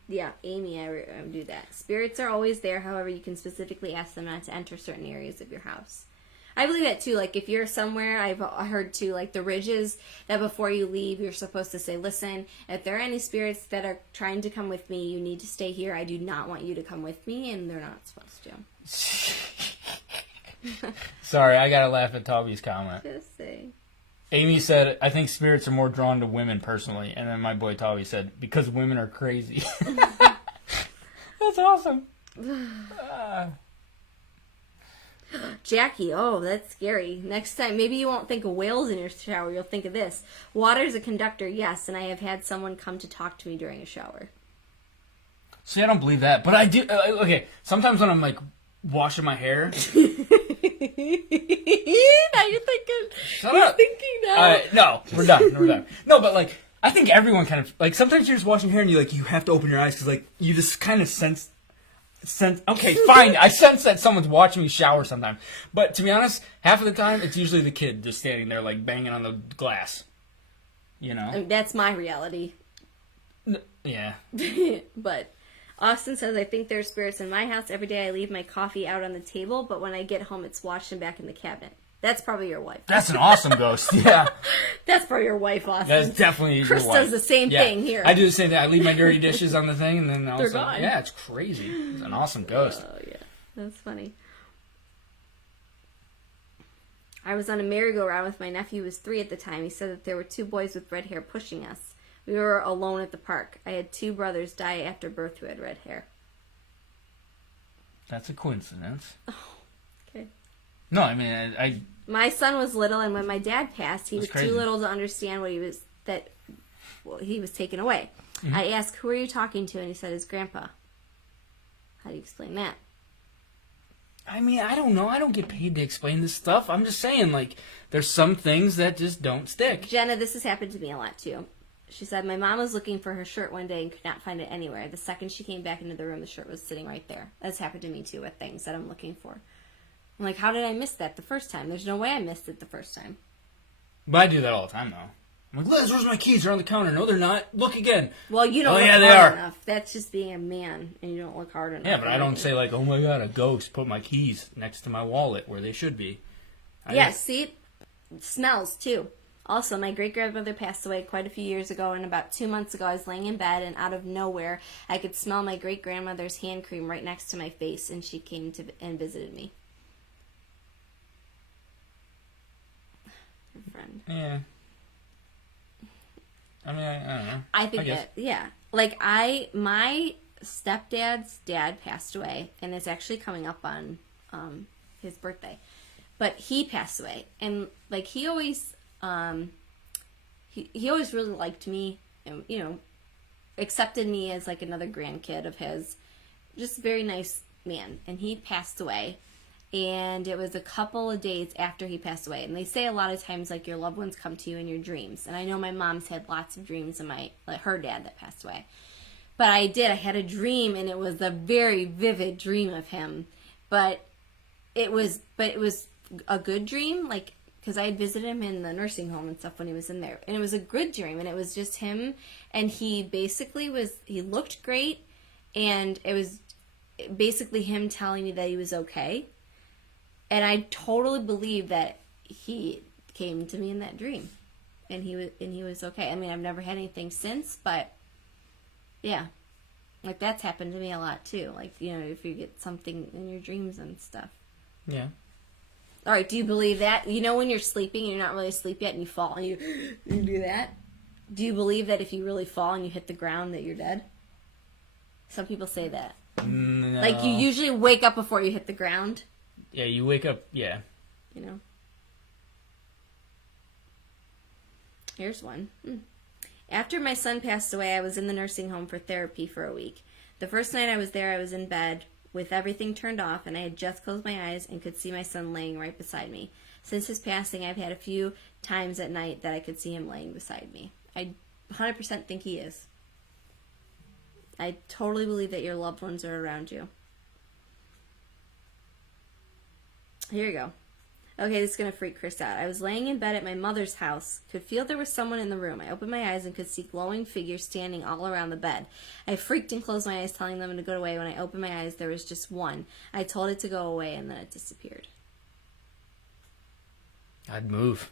Yeah, Amy, I do that. Spirits are always there. However, you can specifically ask them not to enter certain areas of your house. I believe that too. Like if you're somewhere, I've heard too, like the ridges, that before you leave, you're supposed to say, listen, if there are any spirits that are trying to come with me, you need to stay here. I do not want you to come with me, and they're not supposed to. Sorry, I gotta laugh at Toby's comment. Just say. Amy said, I think spirits are more drawn to women personally. And then my boy Toby said, because women are crazy. That's awesome. Jackie, oh, that's scary. Next time, maybe you won't think of whales in your shower. You'll think of this. Water's a conductor, yes, and I have had someone come to talk to me during a shower. See, I don't believe that. But I do. Okay, sometimes when I'm, like, washing my hair. Now you're thinking. Shut up. Thinking now. No, we're done. No, but, like, I think everyone kind of, like, sometimes you're just washing hair and you have to open your eyes because, like, you just kind of sense, okay, fine, I sense that someone's watching me shower sometimes. But to be honest, half of the time, it's usually the kid just standing there, like, banging on the glass. You know? I mean, that's my reality. Yeah. But Austin says, I think there's spirits in my house. Every day I leave my coffee out on the table, but when I get home, it's washed and back in the cabinet. That's probably your wife. That's an awesome ghost, yeah. That's probably your wife, Austin. That's definitely Chris your wife. does the same thing here. I do the same thing. I leave my dirty dishes on the thing, and then also, gone. yeah, it's crazy. It's an awesome ghost. Oh, yeah. That's funny. I was on a merry-go-round with my nephew who was 3 at the time. He said that there were 2 boys with red hair pushing us. We were alone at the park. I had 2 brothers die after birth who had red hair. That's a coincidence. Oh, okay. No, I mean, I My son was little, and when my dad passed, he was crazy. too little to understand he was taken away. Mm-hmm. I asked, who are you talking to? And he said, his grandpa. How do you explain that? I mean, I don't know. I don't get paid to explain this stuff. I'm just saying, like, there's some things that just don't stick. Jenna, this has happened to me a lot, too. She said, my mom was looking for her shirt one day and could not find it anywhere. The second she came back into the room, the shirt was sitting right there. That's happened to me, too, with things that I'm looking for. I'm like, how did I miss that the first time? There's no way I missed it the first time. But I do that all the time, though. I'm like, Liz, where's my keys? They're on the counter. No, they're not. Look again. Well, you don't look hard they are. enough. That's just being a man, and you don't look hard enough. Yeah, but I don't say, like, oh, my God, a ghost put my keys next to my wallet where they should be. See? It smells, too. Also, my great-grandmother passed away quite a few years ago, and about 2 months ago, I was laying in bed, and out of nowhere, I could smell my great-grandmother's hand cream right next to my face, and she came and visited me. Her friend. Yeah. I mean, I don't know. I think that, yeah. Like, my stepdad's dad passed away, and it's actually coming up on his birthday. But he passed away, and, like, he always really liked me, and, you know, accepted me as, like, another grandkid of his. Just a very nice man. And he passed away, and it was a couple of days after he passed away. And they say a lot of times, like, your loved ones come to you in your dreams. And I know my mom's had lots of dreams of her dad that passed away. But I had a dream, and it was a very vivid dream of him. But it was a good dream, like, because I had visited him in the nursing home and stuff when he was in there. And it was a good dream, and it was just him, and he basically he looked great, and it was basically him telling me that he was okay. And I totally believe that he came to me in that dream, and he was okay. I mean, I've never had anything since, but yeah, like, that's happened to me a lot too. Like, you know, if you get something in your dreams and stuff. Yeah. All right, do you believe that? You know when you're sleeping and you're not really asleep yet and you fall and you do that? Do you believe that if you really fall and you hit the ground that you're dead? Some people say that. No. Like, you usually wake up before you hit the ground. Yeah, you wake up, yeah. You know? Here's one. After my son passed away, I was in the nursing home for therapy for a week. The first night I was there, I was in bed with everything turned off, and I had just closed my eyes and could see my son laying right beside me. Since his passing, I've had a few times at night that I could see him laying beside me. I 100% think he is. I totally believe that your loved ones are around you. Here you go. Okay, this is going to freak Chris out. I was laying in bed at my mother's house, could feel there was someone in the room. I opened my eyes and could see glowing figures standing all around the bed. I freaked and closed my eyes, telling them to go away. When I opened my eyes, there was just one. I told it to go away, and then it disappeared. I'd move.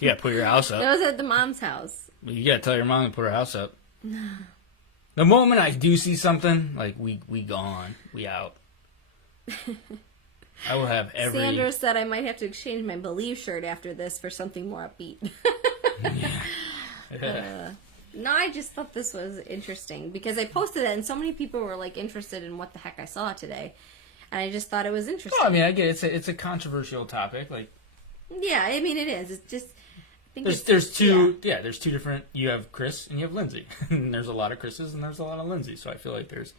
You gotta put your house up. That was at the mom's house. You gotta tell your mom to put her house up. The moment I do see something, like, we gone. We out. I will have every... Sandra said I might have to exchange my Believe shirt after this for something more upbeat. No, I just thought this was interesting because I posted it and so many people were, like, interested in what the heck I saw today. And I just thought it was interesting. Well, I mean, I get it. It's a controversial topic. Like, yeah, I mean, it is. It's just... I think there's two different... You have Chris and you have Lindsay. And there's a lot of Chris's and there's a lot of Lindsays. So I feel like there's...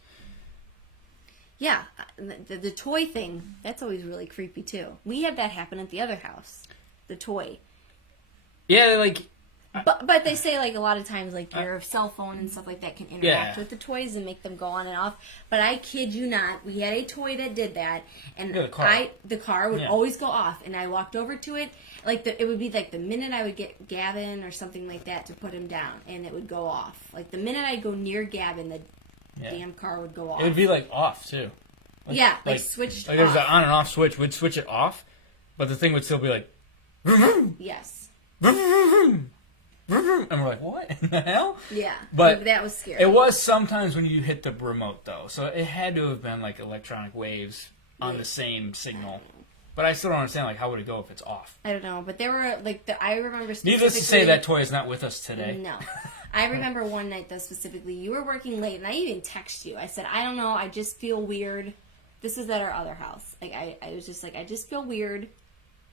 Yeah, the toy thing, that's always really creepy, too. We had that happen at the other house. The toy. Yeah, like... But they say, like, a lot of times, like, your cell phone and stuff like that can interact with the toys and make them go on and off. But I kid you not, we had a toy that did that, and the car would always go off, and I walked over to it, like, it would be, like, the minute I would get Gavin or something like that to put him down, and it would go off. Like, the minute I'd go near Gavin, the damn car would go off. It would be, like, off, too. Like switched like, there's an on and off switch. We'd switch it off, but the thing would still be like... Yes. And we're like, what in the hell? Yeah, but that was scary. It was sometimes when you hit the remote, though. So it had to have been, like, electronic waves on the same signal. But I still don't understand, like, how would it go if it's off? I don't know, but there were, like, I remember specifically... Needless to say, that toy is not with us today. No. I remember one night, though, specifically, you were working late, and I even texted you. I said, I don't know, I just feel weird. This was at our other house. Like, I was just like, I just feel weird.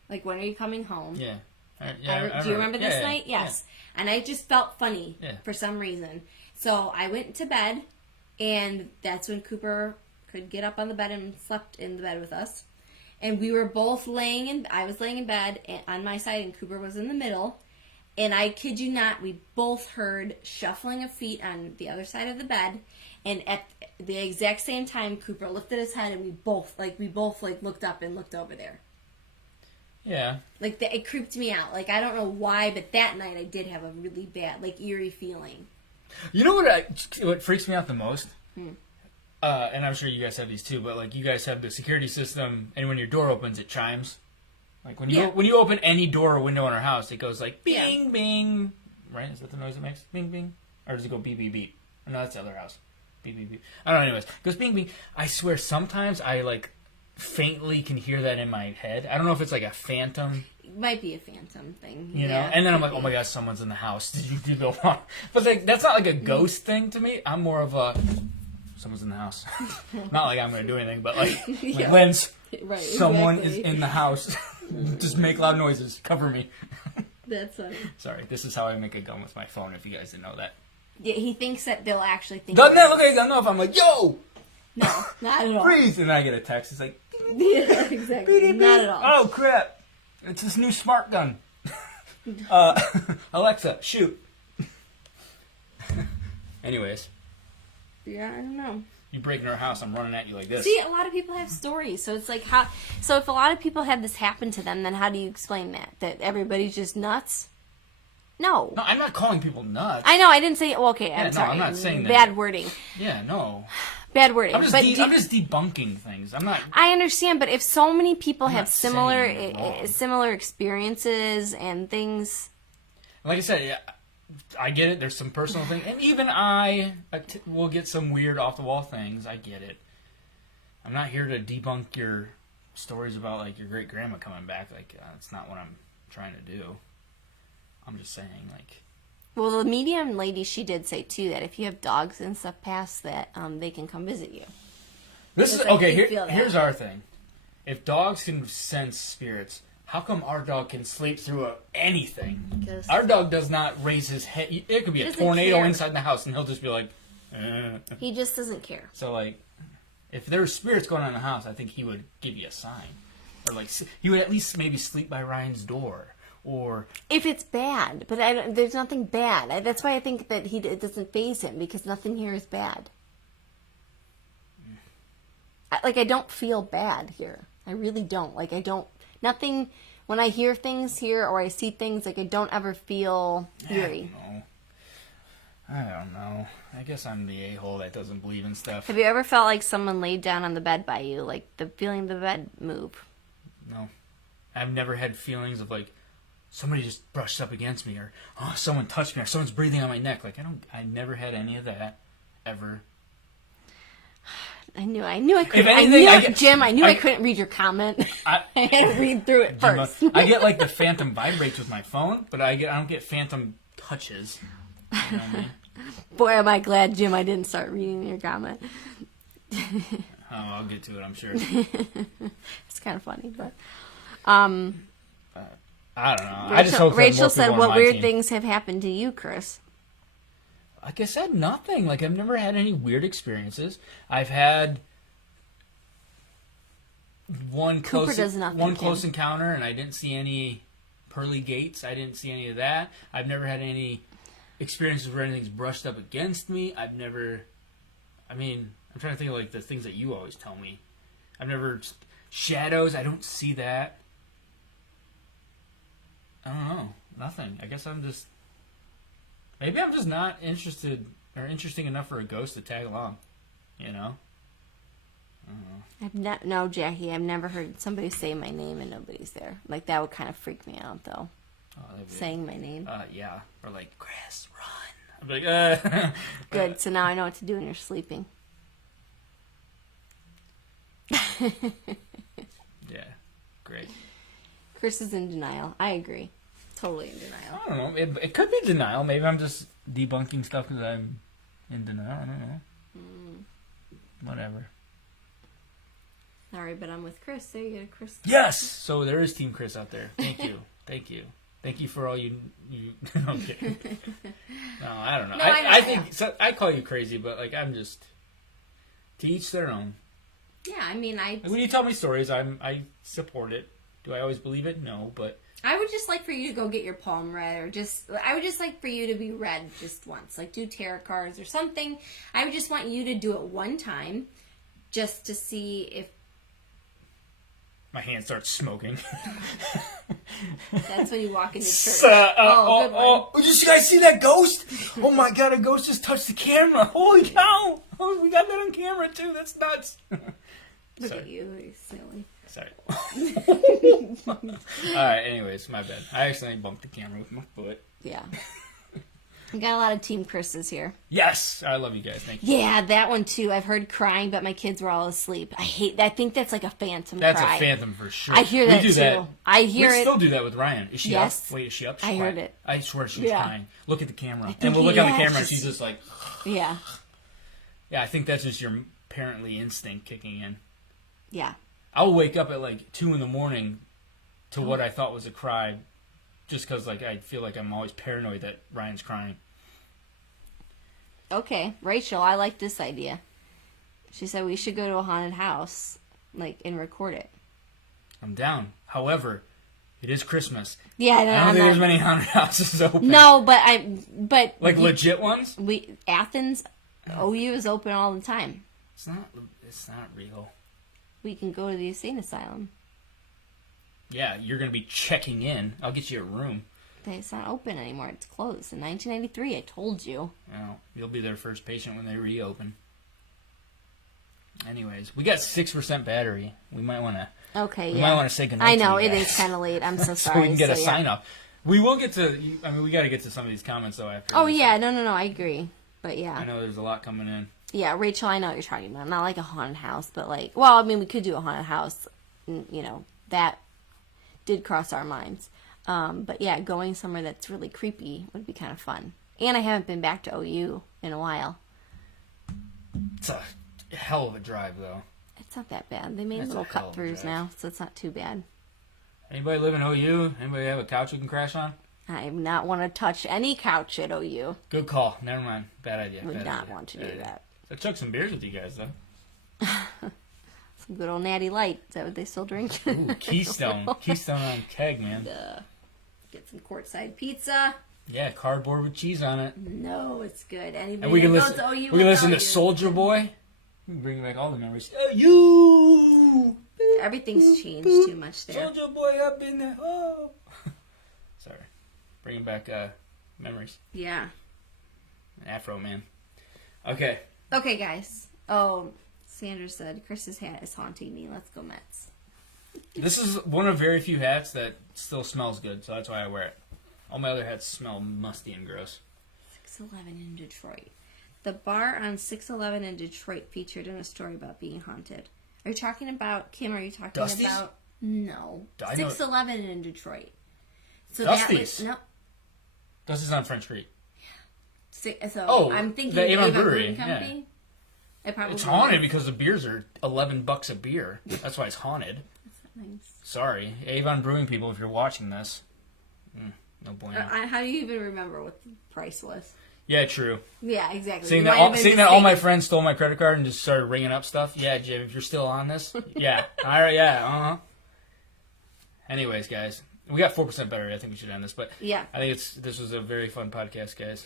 Like, when are you coming home? Yeah. Do you remember this night? Yes. Yeah. And I just felt funny for some reason. So I went to bed, and that's when Cooper could get up on the bed and slept in the bed with us. and we were both I was laying in bed on my side, and Cooper was in the middle. And I kid you not, we both heard shuffling of feet on the other side of the bed. And at the exact same time, Cooper lifted his head, and we both looked up and looked over there. Yeah. Like, it creeped me out. Like, I don't know why, but that night I did have a really bad, like, eerie feeling. You know what freaks me out the most? And I'm sure you guys have these too, but, like, you guys have the security system, and when your door opens, it chimes. Like, when you open any door or window in our house, it goes, like, bing, bing. Right? Is that the noise it makes? Bing, bing? Or does it go beep, beep, beep? Oh, no, that's the other house. Beep, beep, beep. I don't know, anyways. It goes bing, bing. I swear, sometimes I, like, faintly can hear that in my head. I don't know if it's, like, a phantom. It might be a phantom thing. You know? And then I'm like, oh, my gosh, someone's in the house. Did you do the one? But, like, that's not, like, a ghost thing to me. I'm more of a, someone's in the house. Not like I'm going to do anything, but, like, Linz, right, someone exactly. is in the house. Just make loud noises. Cover me. That's funny. Sorry, this is how I make a gun with my phone, if you guys didn't know that. Yeah, he thinks that they'll actually think... Doesn't that look like enough? I'm like, yo! No, not at all. Freeze! And then I get a text. It's like... Yeah, exactly. Not at all. Oh, crap. It's this new smart gun. Alexa, shoot. Anyways. Yeah, I don't know. You break in our house, I'm running at you like this. See, a lot of people have stories, so it's like so if a lot of people have this happen to them, then how do you explain that? That everybody's just nuts? No. No, I'm not calling people nuts. I know, I didn't say... Well, okay, I'm sorry. I'm not saying that. Bad wording. Yeah, no. Bad wording. I'm just debunking things. I'm not... I understand, but if so many people have not saying you're wrong. similar experiences and things... Like I said, yeah, I get it. There's some personal thing. And even I will get some weird off-the-wall things. I get it. I'm not here to debunk your stories about, like, your great-grandma coming back. Like, that's not what I'm trying to do. I'm just saying, like... Well, the medium lady, she did say, too, that if you have dogs and stuff past that, they can come visit you. This is... Like, Okay, here's our thing. If dogs can sense spirits... How come our dog can sleep through anything? Our dog does not raise his head. It could be a tornado inside the house, and he'll just be like... He just doesn't care. So, like, if there were spirits going on in the house, I think he would give you a sign. Or, like, he would at least maybe sleep by Ryan's door. Or... If it's bad. But there's nothing bad. That's why I think that it doesn't faze him, because nothing here is bad. I don't feel bad here. I really don't. Like, I don't... Nothing, when I hear things here or I see things, like, I don't ever feel eerie. I don't know. I guess I'm the a-hole that doesn't believe in stuff. Have you ever felt like someone laid down on the bed by you? Like, the feeling the bed move? No. I've never had feelings of, like, somebody just brushed up against me, or, oh, someone touched me, or someone's breathing on my neck. Like, I never had any of that, ever. I knew I couldn't. Jim, I knew I couldn't read your comment. I had to read through it first. I get, like, the phantom vibrates with my phone, but I don't get phantom touches. You know what I mean? Boy, am I glad, Jim, I didn't start reading your comment. Oh, I'll get to it, I'm sure. It's kind of funny, but I don't know. I just hope that Rachel more said, people "What on my weird team." things have happened to you, Chris?" Like I said, nothing. Like, I've never had any weird experiences. I've had one close encounter, and I didn't see any pearly gates. I didn't see any of that. I've never had any experiences where anything's brushed up against me. I'm trying to think of, like, the things that you always tell me. Shadows, I don't see that. I don't know. Nothing. I guess maybe I'm just not interested or interesting enough for a ghost to tag along. You know? No, Jackie, I've never heard somebody say my name and nobody's there. Like, that would kind of freak me out, though. Saying my name. Yeah. Or like, Chris, run. I'm like, Good, so now I know what to do when you're sleeping. Yeah. Great. Chris is in denial. I agree. Totally in denial. I don't know. It could be denial. Maybe I'm just debunking stuff because I'm in denial. I don't know. Whatever. Sorry, but I'm with Chris. There you go, Chris. Yes! So there is Team Chris out there. Thank you. Thank you. Thank you for all you okay. No, I don't know. No, I think... So, I call you crazy, but, like, I'm just... To each their own. Yeah, I mean, when you tell me stories, I support it. Do I always believe it? No, but I would just like for you to go get your palm read, or I would just like for you to be read just once, like do tarot cards or something. I would just want you to do it one time, just to see if my hand starts smoking. That's when you walk into church. Did you guys see that ghost? Oh my god, a ghost just touched the camera. Holy cow! Oh, we got that on camera too. That's nuts. Look at you, you're silly. Sorry. Alright, anyways, my bad. I accidentally bumped the camera with my foot. Yeah. We got a lot of Team Chris's here. Yes! I love you guys. Thank you. Yeah, that one too. I've heard crying, but my kids were all asleep. I think that's like a phantom That's cry. a phantom for sure. I hear that we do too. That. I hear we it. still do that with Ryan. Is she Yes. up? Wait, is she up? I heard it. I swear she was crying. Look at the camera. think And we'll look he at the is. camera and she's just like... Yeah. Yeah, I think that's just your parently instinct kicking in. Yeah. I'll wake up at like 2 a.m. to what I thought was a cry, just because like I feel like I'm always paranoid that Ryan's crying. Okay, Rachel, I like this idea. She said we should go to a haunted house, like, and record it. I'm down. However, it is Christmas. Yeah, I don't think there's many haunted houses open. No, but like legit ones. Athens, OU is open all the time. It's not real. We can go to the insane asylum. Yeah, you're gonna be checking in. I'll get you a room. It's not open anymore. It's closed. In 1993, I told you. Well, you'll be their first patient when they reopen. Anyways, we got 6% battery. We might want to. Okay. We might want to say goodnight. I know to you it guys. is kind of late. I'm so sorry. So we can get a sign up. We will get to. I mean, we got to get to some of these comments though after. Oh this. yeah, no, I agree. But yeah. I know there's a lot coming in. Yeah, Rachel, I know what you're talking about. Not like a haunted house, but like, well, I mean, we could do a haunted house. You know, that did cross our minds. But yeah, going somewhere that's really creepy would be kind of fun. And I haven't been back to OU in a while. It's a hell of a drive, though. It's not that bad. They made That's little a hell of a cut-throughs drive. now, so it's not too bad. Anybody live in OU? Anybody have a couch we can crash on? I do not want to touch any couch at OU. Good call. Never mind. Bad idea. Would Bad not idea. want to Bad do idea. that. I took some beers with you guys, though. Some good old Natty Light. Is that what they still drink? Ooh, Keystone. Keystone on keg, man. Get some courtside pizza. Yeah, cardboard with cheese on it. No, it's good. Anybody And we can that listen. goes to OU We can will listen tell to you. Soldier Boy. We can bring back all the memories. OU. Everything's changed too much there. Soldier Boy up in the hole. Sorry, bringing back memories. Yeah. Afro man. Okay. Okay, guys. Oh, Sandra said Chris's hat is haunting me. Let's go Mets. This is one of very few hats that still smells good, so that's why I wear it. All my other hats smell musty and gross. 611 in Detroit. The bar on 611 in Detroit featured in a story about being haunted. Are you talking about, Kim, are you talking Dusty's? about... No. I know- 611 in Detroit. So Dusty's? that was... No. This is on French Street. So I'm thinking the Avon Avon Brewery, Brewing Company. I probably It's haunted because the beers are $11 a beer. That's why it's haunted. Nice. Sorry, Avon Brewing people, if you're watching this, no bueno. How do you even remember what the price was? Yeah, true. Yeah, exactly. Seeing You that, might have been seeing that all my mistaken. friends stole my credit card and just started ringing up stuff. Yeah, Jim, if you're still on this, yeah, all right, yeah, Anyways, guys, we got 4% battery. I think we should end this, but Yeah. I think this was a very fun podcast, guys.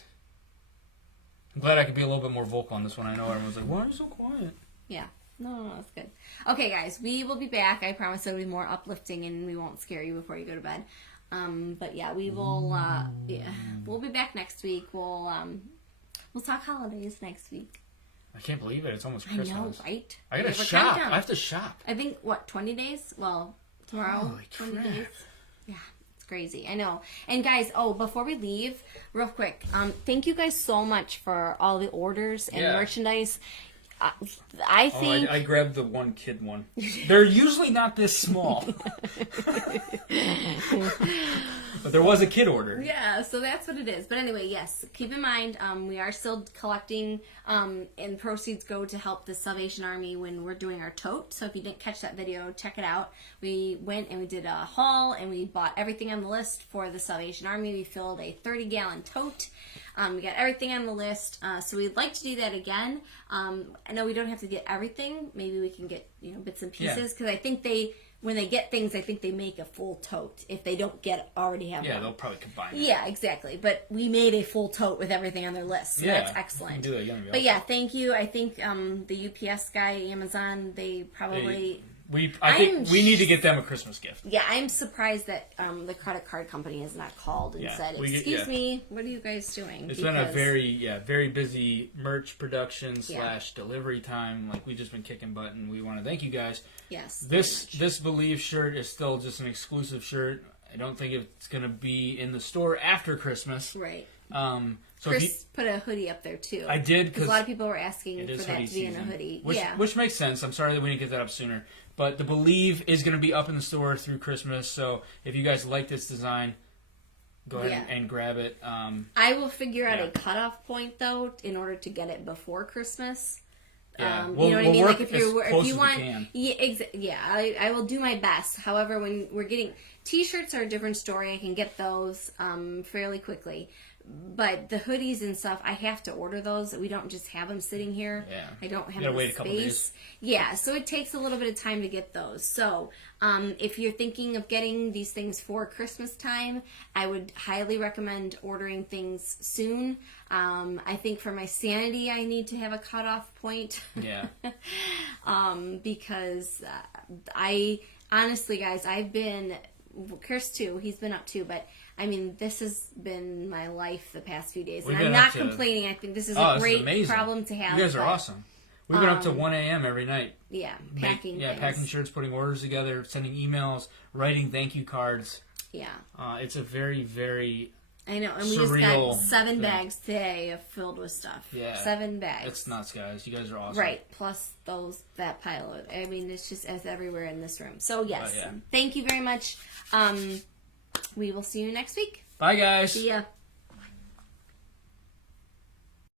I'm glad I could be a little bit more vocal on this one. I know everyone's like, "Why are you so quiet?" Yeah. No, that's good. Okay, guys, we will be back. I promise it'll be more uplifting and we won't scare you before you go to bed. But yeah, we will. We'll be back next week. We'll talk holidays next week. I can't believe it. It's almost I Christmas. know, right? I gotta We have a shop. countdown. I have to shop. I think 20 days? Well, tomorrow. Holy 20 crap. days. Yeah. It's crazy. I know. And guys, before we leave, real quick, thank you guys so much for all the orders and Yeah. merchandise. I think I grabbed the one kid one. They're usually not this small. But But there was a kid order. Yeah, so that's what it is. But anyway, yes, keep in mind, we are still collecting, and proceeds go to help the Salvation Army when we're doing our tote. So if you didn't catch that video, check it out. We went and we did a haul, and we bought everything on the list for the Salvation Army. We filled a 30-gallon tote. We got everything on the list, so we'd like to do that again. I know we don't have to get everything. Maybe we can get bits and pieces, because I think when they get things, I think they make a full tote. If they don't already have one. They'll probably combine it. Yeah, exactly. But we made a full tote with everything on their list, so that's excellent. Do that again, but yeah, thank you. I think the UPS guy, Amazon, they probably... I think we need to get them a Christmas gift. Yeah, I'm surprised that the credit card company has not called and said, "Excuse me, what are you guys doing?" It's been a very busy merch production / delivery time. Like, we've just been kicking butt, and we want to thank you guys. Yes. This Believe shirt is still just an exclusive shirt. I don't think it's going to be in the store after Christmas. Right. So Chris put a hoodie up there too. I did, because a lot of people were asking for that to be in a hoodie. Which makes sense. I'm sorry that we didn't get that up sooner. But the Believe is going to be up in the store through Christmas. So if you guys like this design, go ahead and grab it. I will figure out a cutoff point though in order to get it before Christmas. Yeah. You know what I mean? Like if you want, I will do my best. However, when we're getting t-shirts are a different story. I can get those fairly quickly. But the hoodies and stuff, I have to order those. We don't just have them sitting here. Yeah. I don't have the space. A couple days. Yeah, so it takes a little bit of time to get those. So if you're thinking of getting these things for Christmas time, I would highly recommend ordering things soon. I think for my sanity, I need to have a cutoff point. Yeah. Because honestly, guys, I've been... Chris too, he's been up too, but I mean, this has been my life the past few days, and I'm not complaining. I think this is a great problem to have. You guys are awesome. We've been up to 1 a.m. every night. Yeah, packing shirts, putting orders together, sending emails, writing thank you cards. Yeah. It's a very, very I know, and we just got 7 bags today filled with stuff. Yeah. 7 bags. It's nuts, guys. You guys are awesome. Right, plus that pile of, I mean, it's just as everywhere in this room. So, yes, thank you very much. We will see you next week. Bye, guys. See ya.